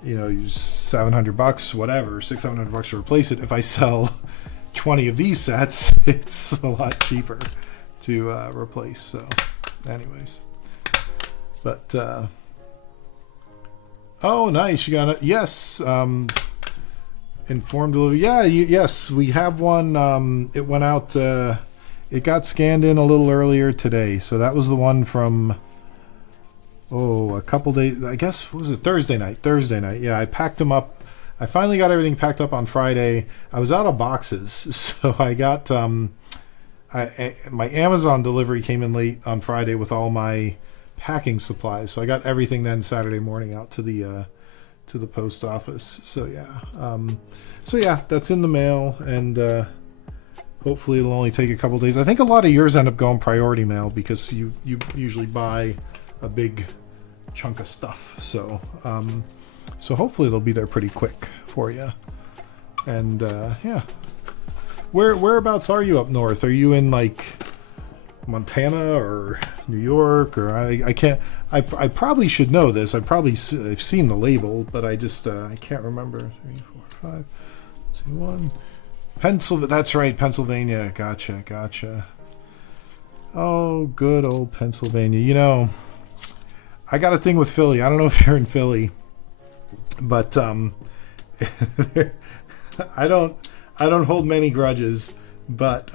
$700, whatever, $600-700 to replace it. If I sell 20 of these sets, it's a lot cheaper to replace. So anyways, but oh nice, you got it. Yes, informed delivery. Yeah, yes, we have one. It went out, it got scanned in a little earlier today, so that was the one from a couple days, I guess. What was it? Thursday night. Yeah, I packed them up. I finally got everything packed up on Friday. I was out of boxes, so I got my Amazon delivery came in late on Friday with all my packing supplies. So I got everything then Saturday morning out to the post office. So yeah, that's in the mail, and hopefully it'll only take a couple days. I think a lot of yours end up going priority mail because you usually buy a big chunk of stuff. So hopefully it'll be there pretty quick for you. And yeah, whereabouts are you up north? Are you in like Montana or New York? Or I can't. I probably should know this. I've seen the label, but I just I can't remember. 3, 4, 5, 2, 1. Pennsylvania. That's right, Pennsylvania. Gotcha. Oh, good old Pennsylvania. I got a thing with Philly. I don't know if you're in Philly, but I don't hold many grudges. But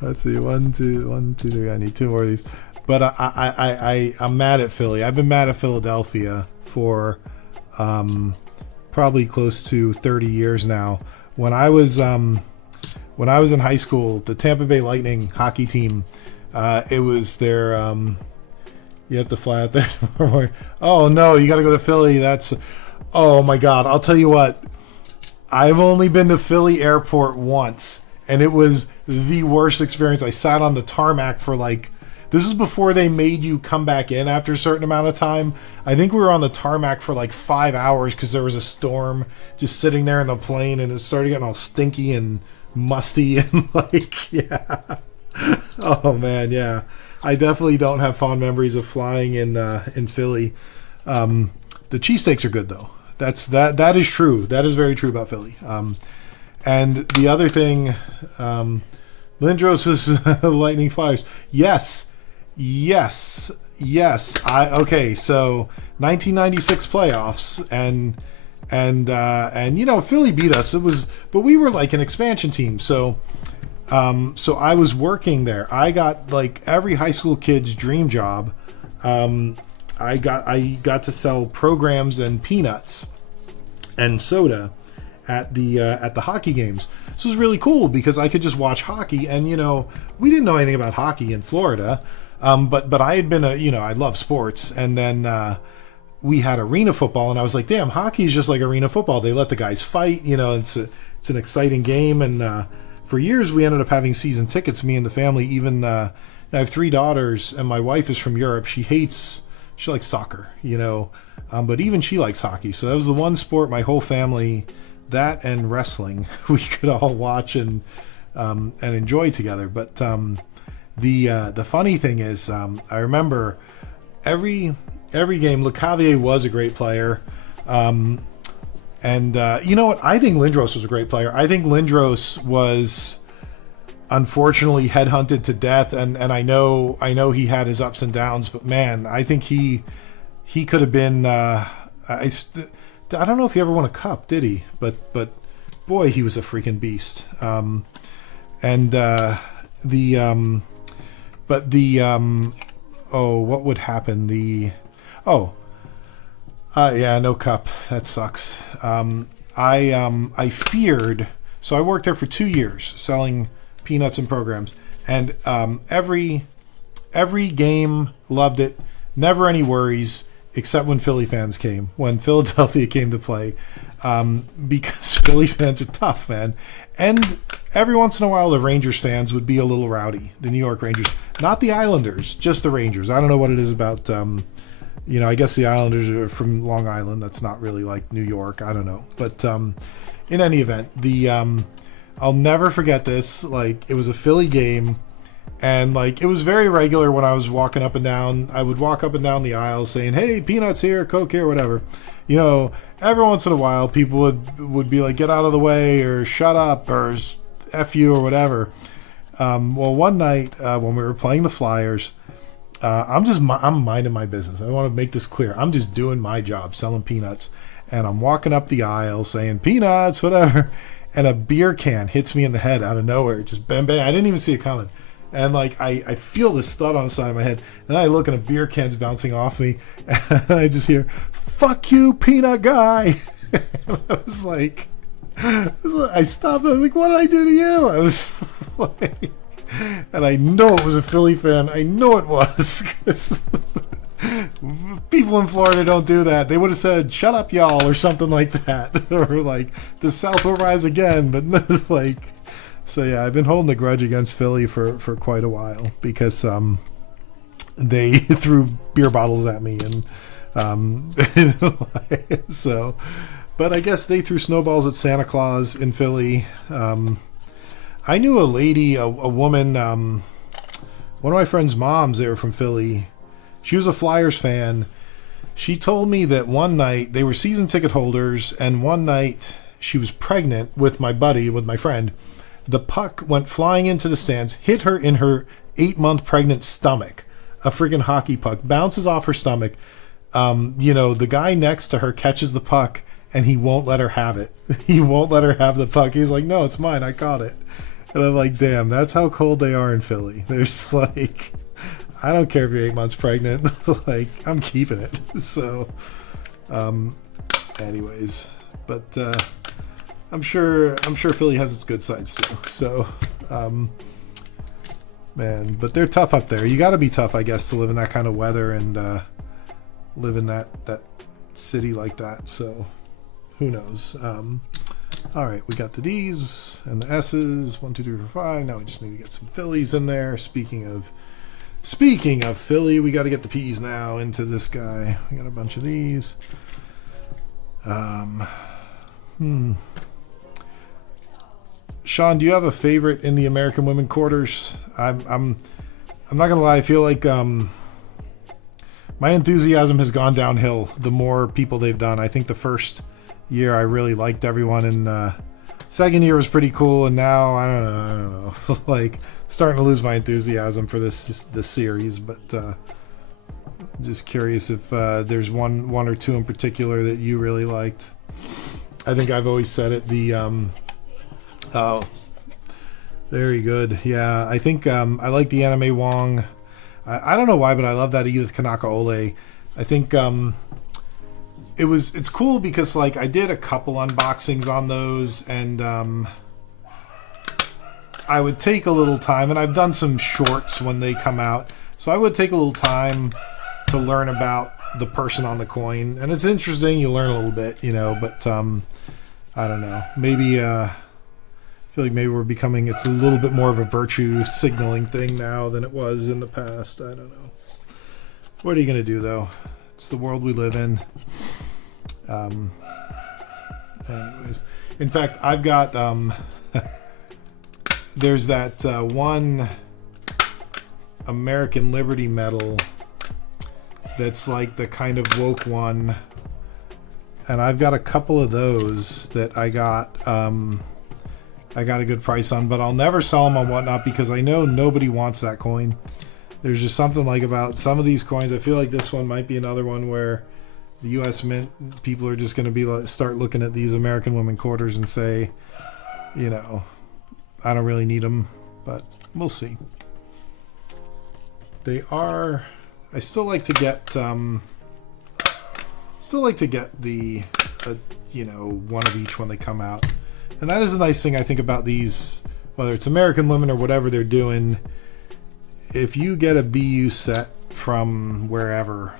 let's see, 1, 2, 3. I need 2 more of these. But I'm mad at Philly. I've been mad at Philadelphia for probably close to 30 years now. When I was in high school, the Tampa Bay Lightning hockey team, it was their you have to fly out there. Oh no, you got to go to Philly. Oh my God. I'll tell you what. I've only been to Philly airport once, and it was the worst experience. I sat on the tarmac for this is before they made you come back in after a certain amount of time. I think we were on the tarmac for 5 hours because there was a storm, just sitting there in the plane, and it started getting all stinky and musty and yeah. Oh man, yeah. I definitely don't have fond memories of flying in Philly. The cheesesteaks are good though. That is true. That is very true about Philly. And the other thing, Lindros was Lightning Flyers. Yes. Okay. So 1996 playoffs, and Philly beat us. But we were like an expansion team. So I was working there. I got every high school kid's dream job. I got to sell programs and peanuts and soda at the hockey games. So it was really cool because I could just watch hockey, and we didn't know anything about hockey in Florida, but I had been I love sports, and then we had arena football, and I was like, damn, hockey is just like arena football. They let the guys fight, it's an exciting game, and for years we ended up having season tickets, me and the family. Even I have 3 daughters, and my wife is from Europe. She likes soccer, but even she likes hockey. So that was the one sport my whole family, that and wrestling, we could all watch and enjoy together. But The funny thing is, I remember every game. LeCavier was a great player, and you know what? I think Lindros was a great player. I think Lindros was unfortunately headhunted to death, and I know he had his ups and downs, but man, I think he could have been. I don't know if he ever won a cup, did he? But boy, he was a freaking beast. What would happen? Yeah, no cup. That sucks. I feared. So I worked there for 2 years selling peanuts and programs, and every game loved it. Never any worries, except when Philly fans came. When Philadelphia came to play, because Philly fans are tough, man. And every once in a while, the Rangers fans would be a little rowdy. The New York Rangers, not the Islanders, just the Rangers. I don't know what it is about. I guess the Islanders are from Long Island. That's not really like New York. I don't know. But in any event, I'll never forget this. Like, it was a Philly game, and like it was very regular when I was walking up and down. I would walk up and down the aisle saying, "Hey, peanuts here, Coke here, whatever." Every once in a while, people would be like, "Get out of the way," or "Shut up," or "F you," or whatever. Well, one night when we were playing the Flyers, I'm minding my business. I want to make this clear. I'm just doing my job, selling peanuts, and I'm walking up the aisle saying peanuts, whatever, and a beer can hits me in the head out of nowhere. Just bam, bam. I didn't even see it coming. And like I feel this thud on the side of my head, and I look and a beer can's bouncing off me, and I just hear, "Fuck you, peanut guy." And I was like, I stopped. I was like, "What did I do to you?" I was like, and I know it was a Philly fan. I know it was, because people in Florida don't do that. They would have said, "Shut up, y'all," or something like that, or like, "The South will rise again." But like. So yeah, I've been holding a grudge against Philly for quite a while, because they threw beer bottles at me, and so. But I guess they threw snowballs at Santa Claus in Philly. I knew a lady, a woman, one of my friend's moms. They were from Philly. She was a Flyers fan. She told me that one night they were season ticket holders, and one night she was pregnant with my friend. The puck went flying into the stands, hit her in her 8-month pregnant stomach. A freaking hockey puck bounces off her stomach. The guy next to her catches the puck, and he won't let her have it. He won't let her have the puck. He's like, "No, it's mine. I caught it." And I'm like, damn, that's how cold they are in Philly. There's like, I don't care if you're 8 months pregnant. Like, I'm keeping it. So, anyways, but I'm sure Philly has its good sides too. So, man, but they're tough up there. You got to be tough, I guess, to live in that kind of weather and live in that city like that. So, who knows? All right, we got the D's and the S's. 1, 2, 3, 4, 5. Now we just need to get some Phillies in there. Speaking of Philly, we got to get the P's now into this guy. We got a bunch of these. Sean, do you have a favorite in the American women quarters? I'm not gonna lie. I feel like my enthusiasm has gone downhill the more people they've done. I think the first year I really liked everyone, and second year was pretty cool, and now I don't know. Like, starting to lose my enthusiasm for this series. But I'm just curious if there's one or two in particular that you really liked. I think I've always said it. Oh, very good. Yeah, I think I like the Anime Wong. I don't know why, but I love that Edith Kanaka Ole. I think it's cool because like I did a couple unboxings on those, and I would take a little time, and I've done some shorts when they come out, so I would take a little time to learn about the person on the coin, and it's interesting. You learn a little bit, but I don't know. Maybe I feel like maybe we're becoming, it's a little bit more of a virtue signaling thing now than it was in the past. I don't know. What are you going to do, though? It's the world we live in. Anyways. In fact, I've got, there's that one American Liberty medal that's like the kind of woke one, and I've got a couple of those that I got a good price on, but I'll never sell them on Whatnot because I know nobody wants that coin. There's just something like about some of these coins. I feel like this one might be another one where the U.S. Mint people are just going to be like, start looking at these American women quarters and say, you know, I don't really need them, but we'll see. They are. I still like to get. The, you know, one of each when they come out, and that is a nice thing I think about these, whether it's American women or whatever they're doing. If you get a BU set from wherever,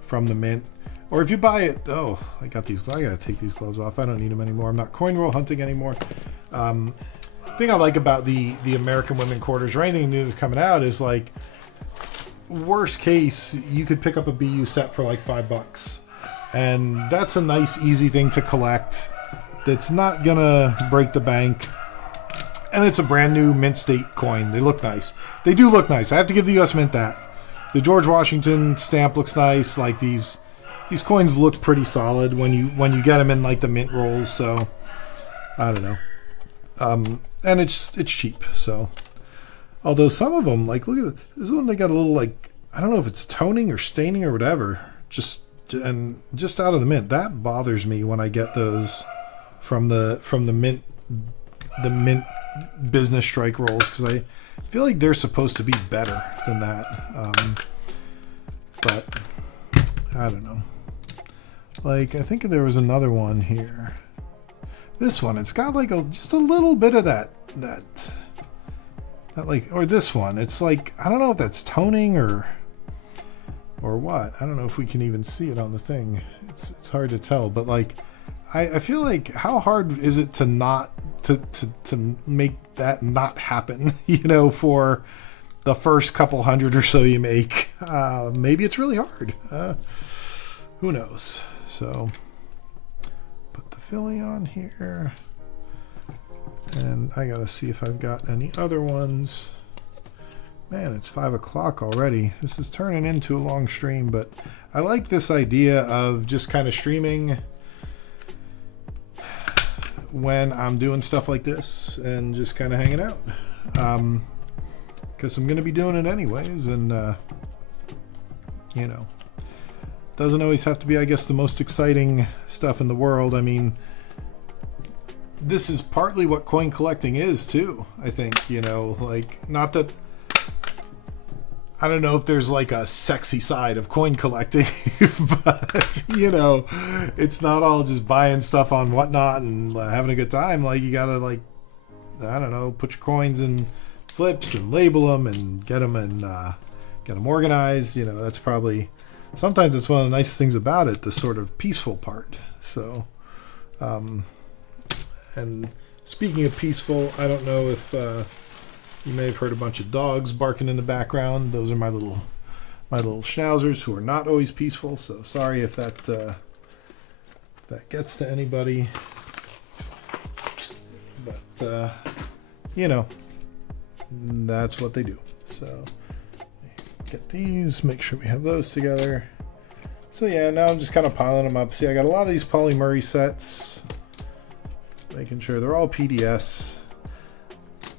from the mint, or if you buy it, oh, I gotta take these gloves off. I don't need them anymore. I'm not coin roll hunting anymore. Thing I like about the American women quarters or anything new that's coming out is like, worst case, you could pick up a BU set for like $5, and that's a nice, easy thing to collect. That's not gonna break the bank. And it's a brand new mint state coin. They look nice. They do look nice. I have to give the U.S. Mint that. The George Washington stamp looks nice. Like these coins look pretty solid when you get them in like the mint rolls. So I don't know. And it's cheap. So although some of them, like look at this one, they got a little like, I don't know if it's toning or staining or whatever. Just out of the mint. That bothers me when I get those from the mint. The mint business strike rolls, because I feel like they're supposed to be better than that, but I don't know. Like I think there was another one here. This one, it's got like just a little bit of that like, or this one, it's like I don't know if that's toning or what. I don't know if we can even see it on the thing. It's hard to tell, but like I feel like how hard is it to not to make that not happen, you know, for the first couple hundred or so you make. Maybe it's really hard. Who knows? So put the Philly on here, and I gotta see if I've got any other ones. Man, it's 5 o'clock already. This is turning into a long stream, but I like this idea of just kind of streaming when I'm doing stuff like this and just kind of hanging out, because I'm going to be doing it anyways, and you know, doesn't always have to be, I guess, the most exciting stuff in the world. I mean, this is partly what coin collecting is too, I think, you know, like, not that I don't know if there's like a sexy side of coin collecting, but you know, it's not all just buying stuff on Whatnot and having a good time. Like you gotta, like, I don't know, put your coins in flips and label them and get them organized. You know, that's probably, sometimes it's one of the nice things about it, the sort of peaceful part. So, and speaking of peaceful, I don't know if you may have heard a bunch of dogs barking in the background. Those are my little schnauzers who are not always peaceful. So sorry if that gets to anybody. But you know, that's what they do. So get these. Make sure we have those together. So yeah, now I'm just kind of piling them up. See, I got a lot of these Pauli Murray sets. Making sure they're all PDS.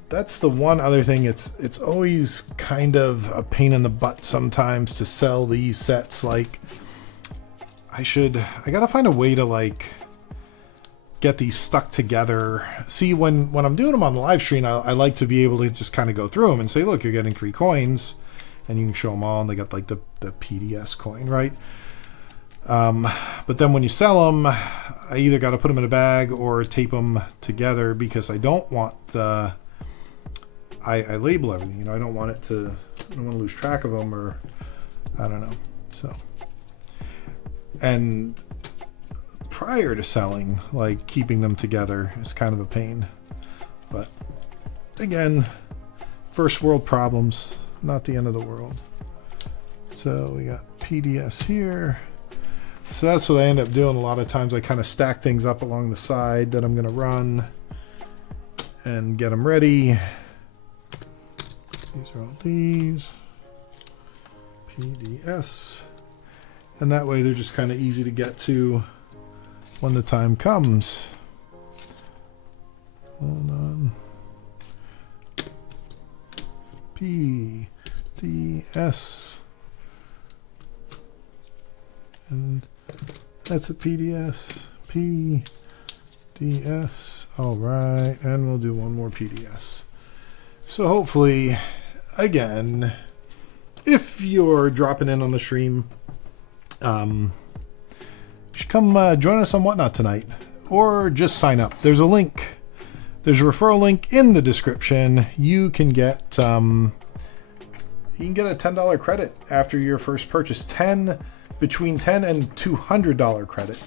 That's the one other thing. It's always kind of a pain in the butt sometimes to sell these sets. Like I gotta find a way to like get these stuck together. See, when I'm doing them on the live stream, I like to be able to just kind of go through them and say, look, you're getting 3 coins, and you can show them all, and they got like the PDS coin, right? But then when you sell them, I either got to put them in a bag or tape them together, because I don't want the I label everything, you know. I don't want to lose track of them, or I don't know. So, and prior to selling, like keeping them together is kind of a pain. But again, first world problems, not the end of the world. So we got PDS here. So that's what I end up doing a lot of times. I kind of stack things up along the side that I'm going to run and get them ready. These are all these. PDS. And that way they're just kind of easy to get to when the time comes. Hold on. PDS. And that's a PDS. PDS. All right. And we'll do one more PDS. So hopefully, again, if you're dropping in on the stream, you should come join us on Whatnot tonight, or just sign up. There's a link. There's a referral link in the description. You can get a $10 credit after your first purchase. Between $10 and $200 credit,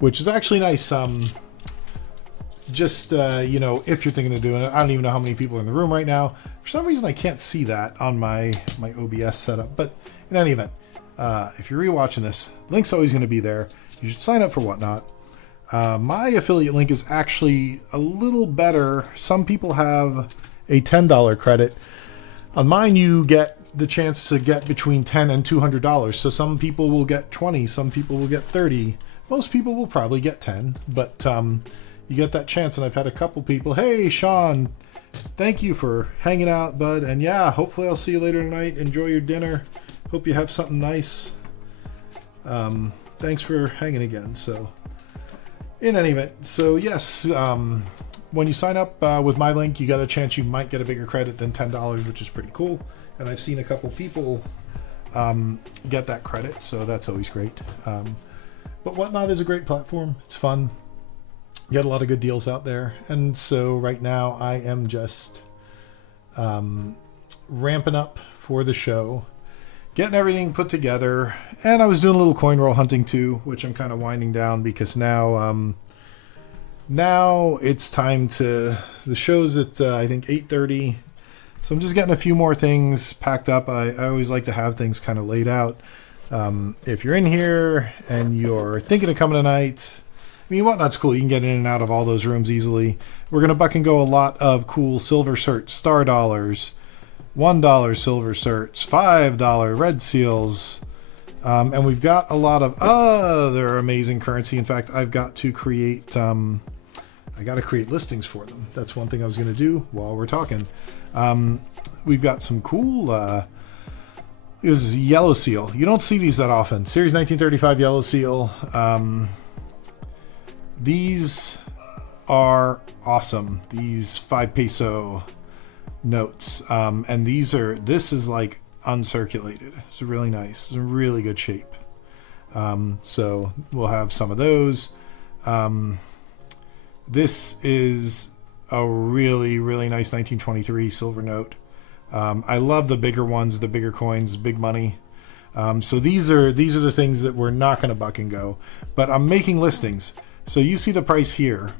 which is actually nice. You know, if you're thinking of doing it, I don't even know how many people are in the room right now. For some reason, I can't see that on my OBS setup. But in any event, if you're rewatching this, link's always going to be there. You should sign up for Whatnot. My affiliate link is actually a little better. Some people have a $10 credit. On mine, you get the chance to get between $10 and $200. So some people will get 20, some people will get 30. Most people will probably get 10, but you get that chance. And I've had a couple people, hey, Sean, thank you for hanging out, bud. And yeah, hopefully I'll see you later tonight. Enjoy your dinner. Hope you have something nice. Thanks for hanging again. So in any event, so yes, when you sign up with my link, you got a chance you might get a bigger credit than $10, which is pretty cool. And I've seen a couple people get that credit, so that's always great. But Whatnot is a great platform. It's fun. You got a lot of good deals out there. And so right now I am just ramping up for the show, getting everything put together. And I was doing a little coin roll hunting too, which I'm kind of winding down because now it's time to, the show's at I think 8:30. So I'm just getting a few more things packed up. I always like to have things kind of laid out. If you're in here and you're thinking of coming tonight, I mean, Whatnot's cool. You can get in and out of all those rooms easily. We're going to buck and go a lot of cool silver certs, star dollars, $1 silver certs, $5 red seals. And we've got a lot of other amazing currency. In fact, I've got to create, I got to create listings for them. That's one thing I was going to do while we're talking. We've got some cool, this is yellow seal. You don't see these that often. Series 1935 yellow seal. These are awesome. These 5 peso notes. And this is like uncirculated. It's really nice. It's in really good shape. So we'll have some of those. This is a really, really nice 1923 silver note. I love the bigger ones, the bigger coins, big money. So these are the things that we're not going to buck and go, but I'm making listings. So you see the price here.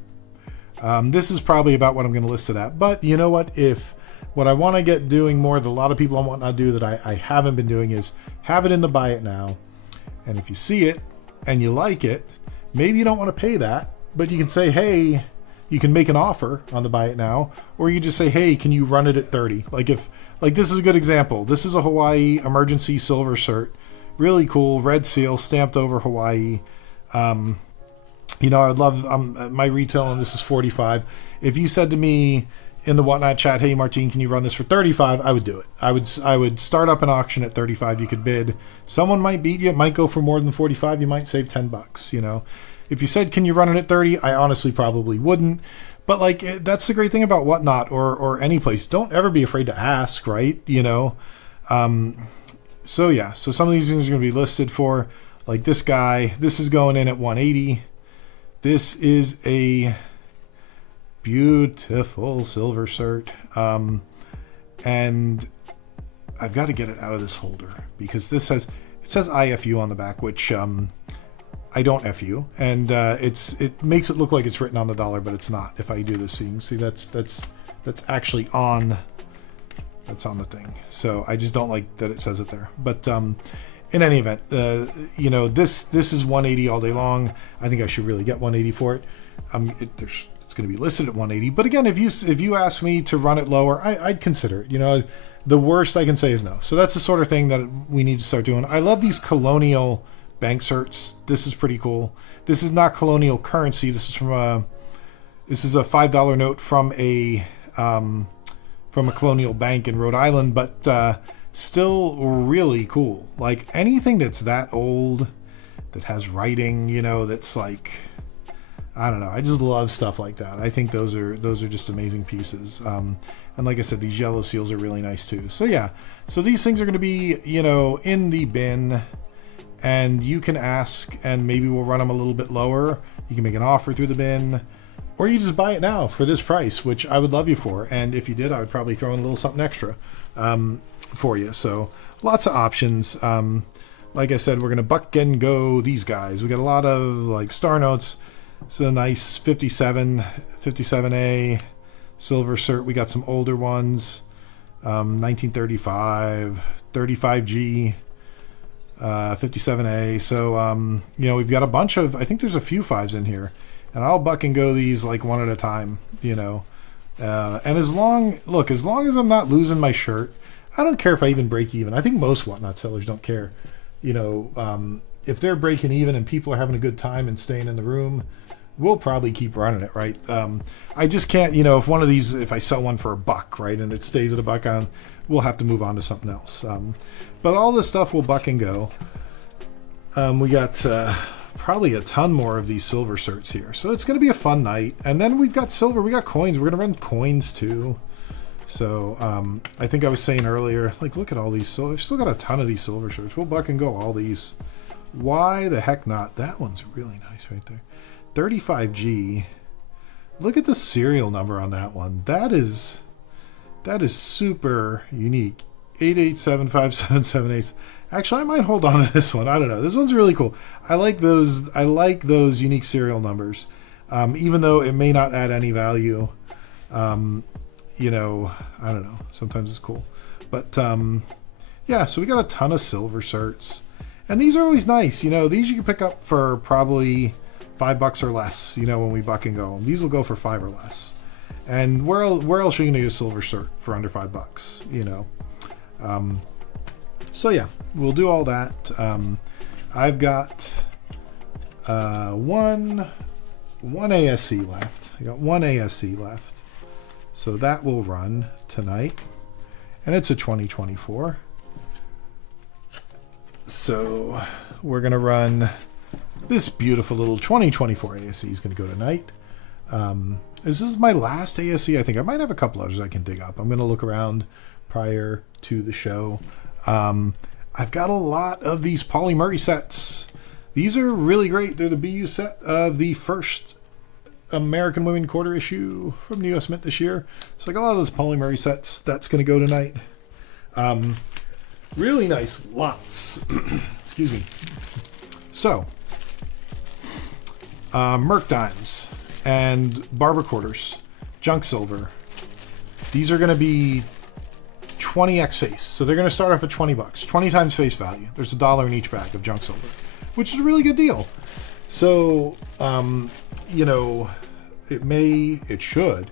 This is probably about what I'm going to list it at. But you know what? If what I want to get doing more that a lot of people want to do that I haven't been doing is have it in the buy it now. And if you see it and you like it, maybe you don't want to pay that, but you can say, hey, you can make an offer on the buy it now, or you just say, hey, can you run it at 30? Like this is a good example. This is a Hawaii emergency silver cert. Really cool. Red seal stamped over Hawaii. You know, I'd love my retail, and this is 45. If you said to me in the Whatnot chat, hey, Martine, can you run this for 35? I would do it. I would start up an auction at 35. You could bid. Someone might beat you. It might go for more than 45. You might save $10, you know. If you said, can you run it at 30? I honestly probably wouldn't. But like, that's the great thing about Whatnot or any place. Don't ever be afraid to ask, right? You know? So yeah, so some of these things are going to be listed for, like this guy. This is going in at 180. This is a beautiful silver cert. And I've got to get it out of this holder because it says IFU on the back, which I don't FU, and it makes it look like it's written on the dollar, but it's not. If I do this, so you can see that's actually on. That's on the thing. So I just don't like that it says it there. But in any event, you know, this is 180 all day long. I think I should really get 180 for it. It's going to be listed at 180. But again, if you ask me to run it lower, I'd consider it. You know, The worst I can say is no. So that's the sort of thing that we need to start doing. I love these colonial bank certs. This is pretty cool. This is not colonial currency. This is a $5 note from a colonial bank in Rhode Island, but still really cool. Like anything that's that old, that has writing, you know, that's like, I don't know. I just love stuff like that. I think those are just amazing pieces. And like I said, these yellow seals are really nice too. So yeah, so these things are going to be, you know, in the bin, and you can ask, and maybe we'll run them a little bit lower. You can make an offer through the bin, or you just buy it now for this price, which I would love you for. And if you did, I would probably throw in a little something extra for you. So lots of options. Like I said, we're going to buck and go these guys. We got a lot of like star notes. So a nice 57A silver cert. We got some older ones, 1935, 35G, 57A. So, you know, we've got a bunch of, I think there's a few fives in here. And I'll buck and go these like one at a time, you know. And as long as I'm not losing my shirt, I don't care if I even break even. I think most whatnot sellers don't care. You know, if they're breaking even and people are having a good time and staying in the room, we'll probably keep running it, right? I just can't, you know, if I sell one for $1, right, and it stays at $1, we'll have to move on to something else. But all this stuff will buck and go. We got probably a ton more of these silver certs here, so it's going to be a fun night. And then we've got silver, we got coins. We're going to run coins too. So I think I was saying earlier, like, look at all these silver. We've still got a ton of these silver certs. We'll buck and go all these. Why the heck not? That one's really nice right there. 35G. Look at the serial number on that one. That is super unique. 8875778. Actually, I might hold on to this one. I don't know. This one's really cool. I like those unique serial numbers. Even though it may not add any value. You know, I don't know. Sometimes it's cool. But yeah, so we got a ton of silver certs. And these are always nice. You know, these you can pick up for probably $5 or less, you know, when we buck and go. These will go for $5 or less. And where else are you going to get a silver cert for under $5, you know? So yeah, we'll do all that. I've got one ASC left. I got one ASC left. So that will run tonight. And it's a 2024. So we're going to run this beautiful little 2024 ASC is going to go tonight. This is my last ASC. I think I might have a couple others I can dig up. I'm going to look around prior to the show. I've got a lot of these Pauli Murray sets. These are really great. They're the BU set of the first American Women quarter issue from the US Mint this year. So I got a lot of those Pauli Murray sets. That's going to go tonight. Really nice lots. Excuse me. So, Merc Dimes and Barber Quarters, Junk Silver. These are going to be 20x face. So they're going to start off at $20. 20 times face value. There's $1 in each bag of Junk Silver, which is a really good deal. So, you know, it should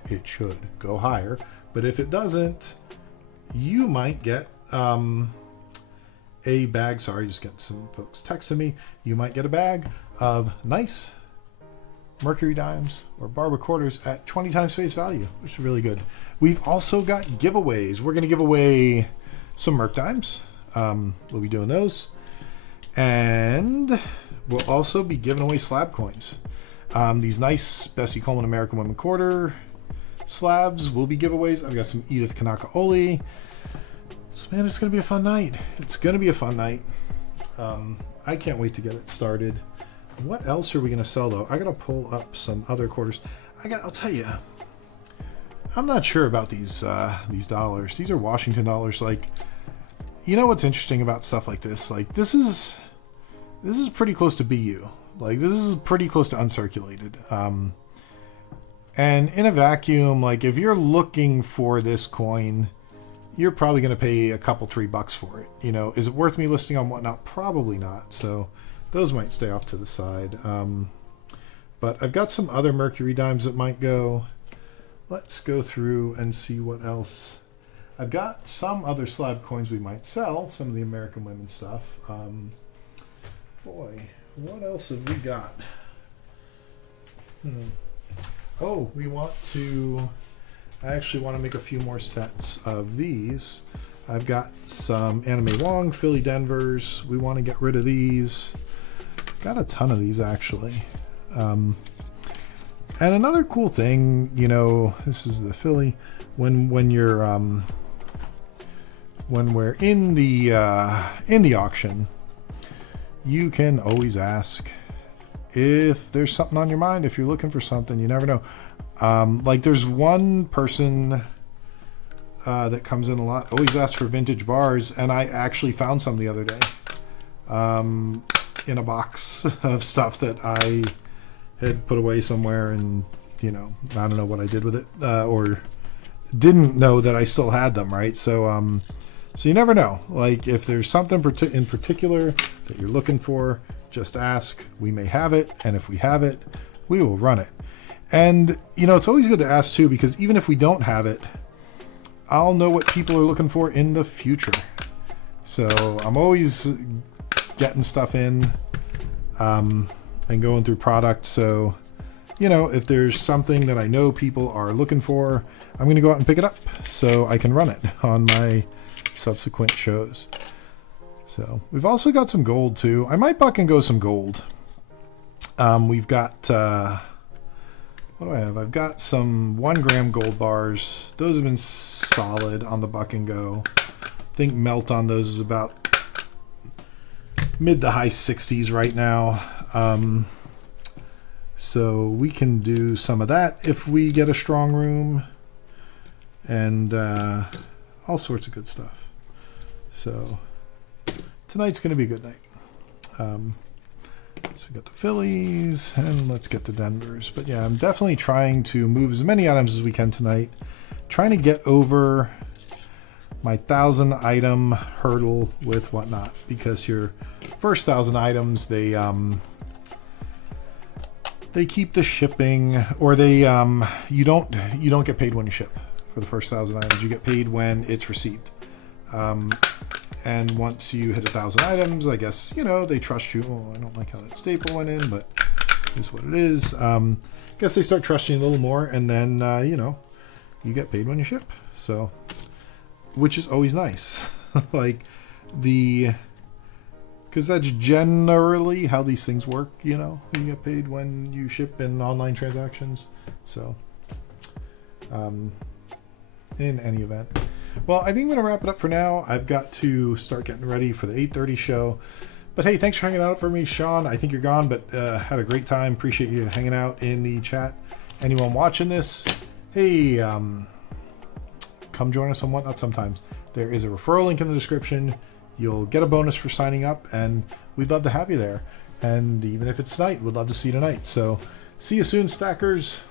go higher. But if it doesn't, you might get a bag. Sorry, just getting some folks texting me. You might get a bag of nice Mercury Dimes or Barber Quarters at 20 times face value, which is really good. We've also got giveaways. We're going to give away some Merc Dimes. We'll be doing those. And we'll also be giving away slab coins. These nice Bessie Coleman American Women Quarter slabs will be giveaways. I've got some Edith Kanaka-Oli. So, man, it's going to be a fun night. It's going to be a fun night. I can't wait to get it started. What else are we going to sell, though? I got to pull up some other quarters. I'll tell you, I'm not sure about these dollars. These are Washington dollars. Like, you know what's interesting about stuff like this? Like, this is pretty close to BU. Like, this is pretty close to uncirculated. And in a vacuum, like, if you're looking for this coin, you're probably going to pay a couple $3 for it. You know, is it worth me listing on whatnot? Probably not. So those might stay off to the side. But I've got some other Mercury Dimes that might go. Let's go through and see what else I've got some other slab coins we might sell, some of the American women stuff. Boy, what else have we got? Oh, I actually want to make a few more sets of these. I've got some Anime Wong, Philly Denvers. We want to get rid of these. Got a ton of these actually. And another cool thing, you know, this is the Philly. When we're in the auction, you can always ask if there's something on your mind. If you're looking for something, you never know. Like there's one person that comes in a lot, always asks for vintage bars, and I actually found some the other day in a box of stuff that I had put away somewhere, and you know, I don't know what I did with it, or didn't know that I still had them, right? So so you never know. Like if there's something in particular that you're looking for, just ask. We may have it, and if we have it, we will run it. And you know, it's always good to ask too, because even if we don't have it, I'll know what people are looking for in the future. So I'm always getting stuff in and going through product. So, you know, if there's something that I know people are looking for, I'm going to go out and pick it up so I can run it on my subsequent shows. So we've also got some gold too. I might buck and go some gold. We've got, what do I have? I've got some 1 gram gold bars. Those have been solid on the buck and go. I think melt on those is about mid to high 60s right now. So we can do some of that if we get a strong room, and all sorts of good stuff. So tonight's going to be a good night. So we got the Phillies, and let's get the Denvers. But yeah, I'm definitely trying to move as many items as we can tonight. Trying to get over my 1,000 item hurdle with whatnot, because your first 1,000 items, they keep the shipping, or they you don't get paid when you ship for the first 1,000 items. You get paid when it's received. And once you hit 1,000 items, I guess, you know, they trust you. Oh, I don't like how that staple went in, but it's what it is. I guess they start trusting you a little more, and then, you know, you get paid when you ship. So, which is always nice. Like, because that's generally how these things work, you know. You get paid when you ship in online transactions. So, in any event. Well, I think I'm going to wrap it up for now. I've got to start getting ready for the 8:30 show. But hey, thanks for hanging out for me, Sean. I think you're gone, but had a great time. Appreciate you hanging out in the chat. Anyone watching this, hey, come join us on Whatnot sometimes. There is a referral link in the description. You'll get a bonus for signing up, and we'd love to have you there. And even if it's tonight, we'd love to see you tonight. So see you soon, stackers.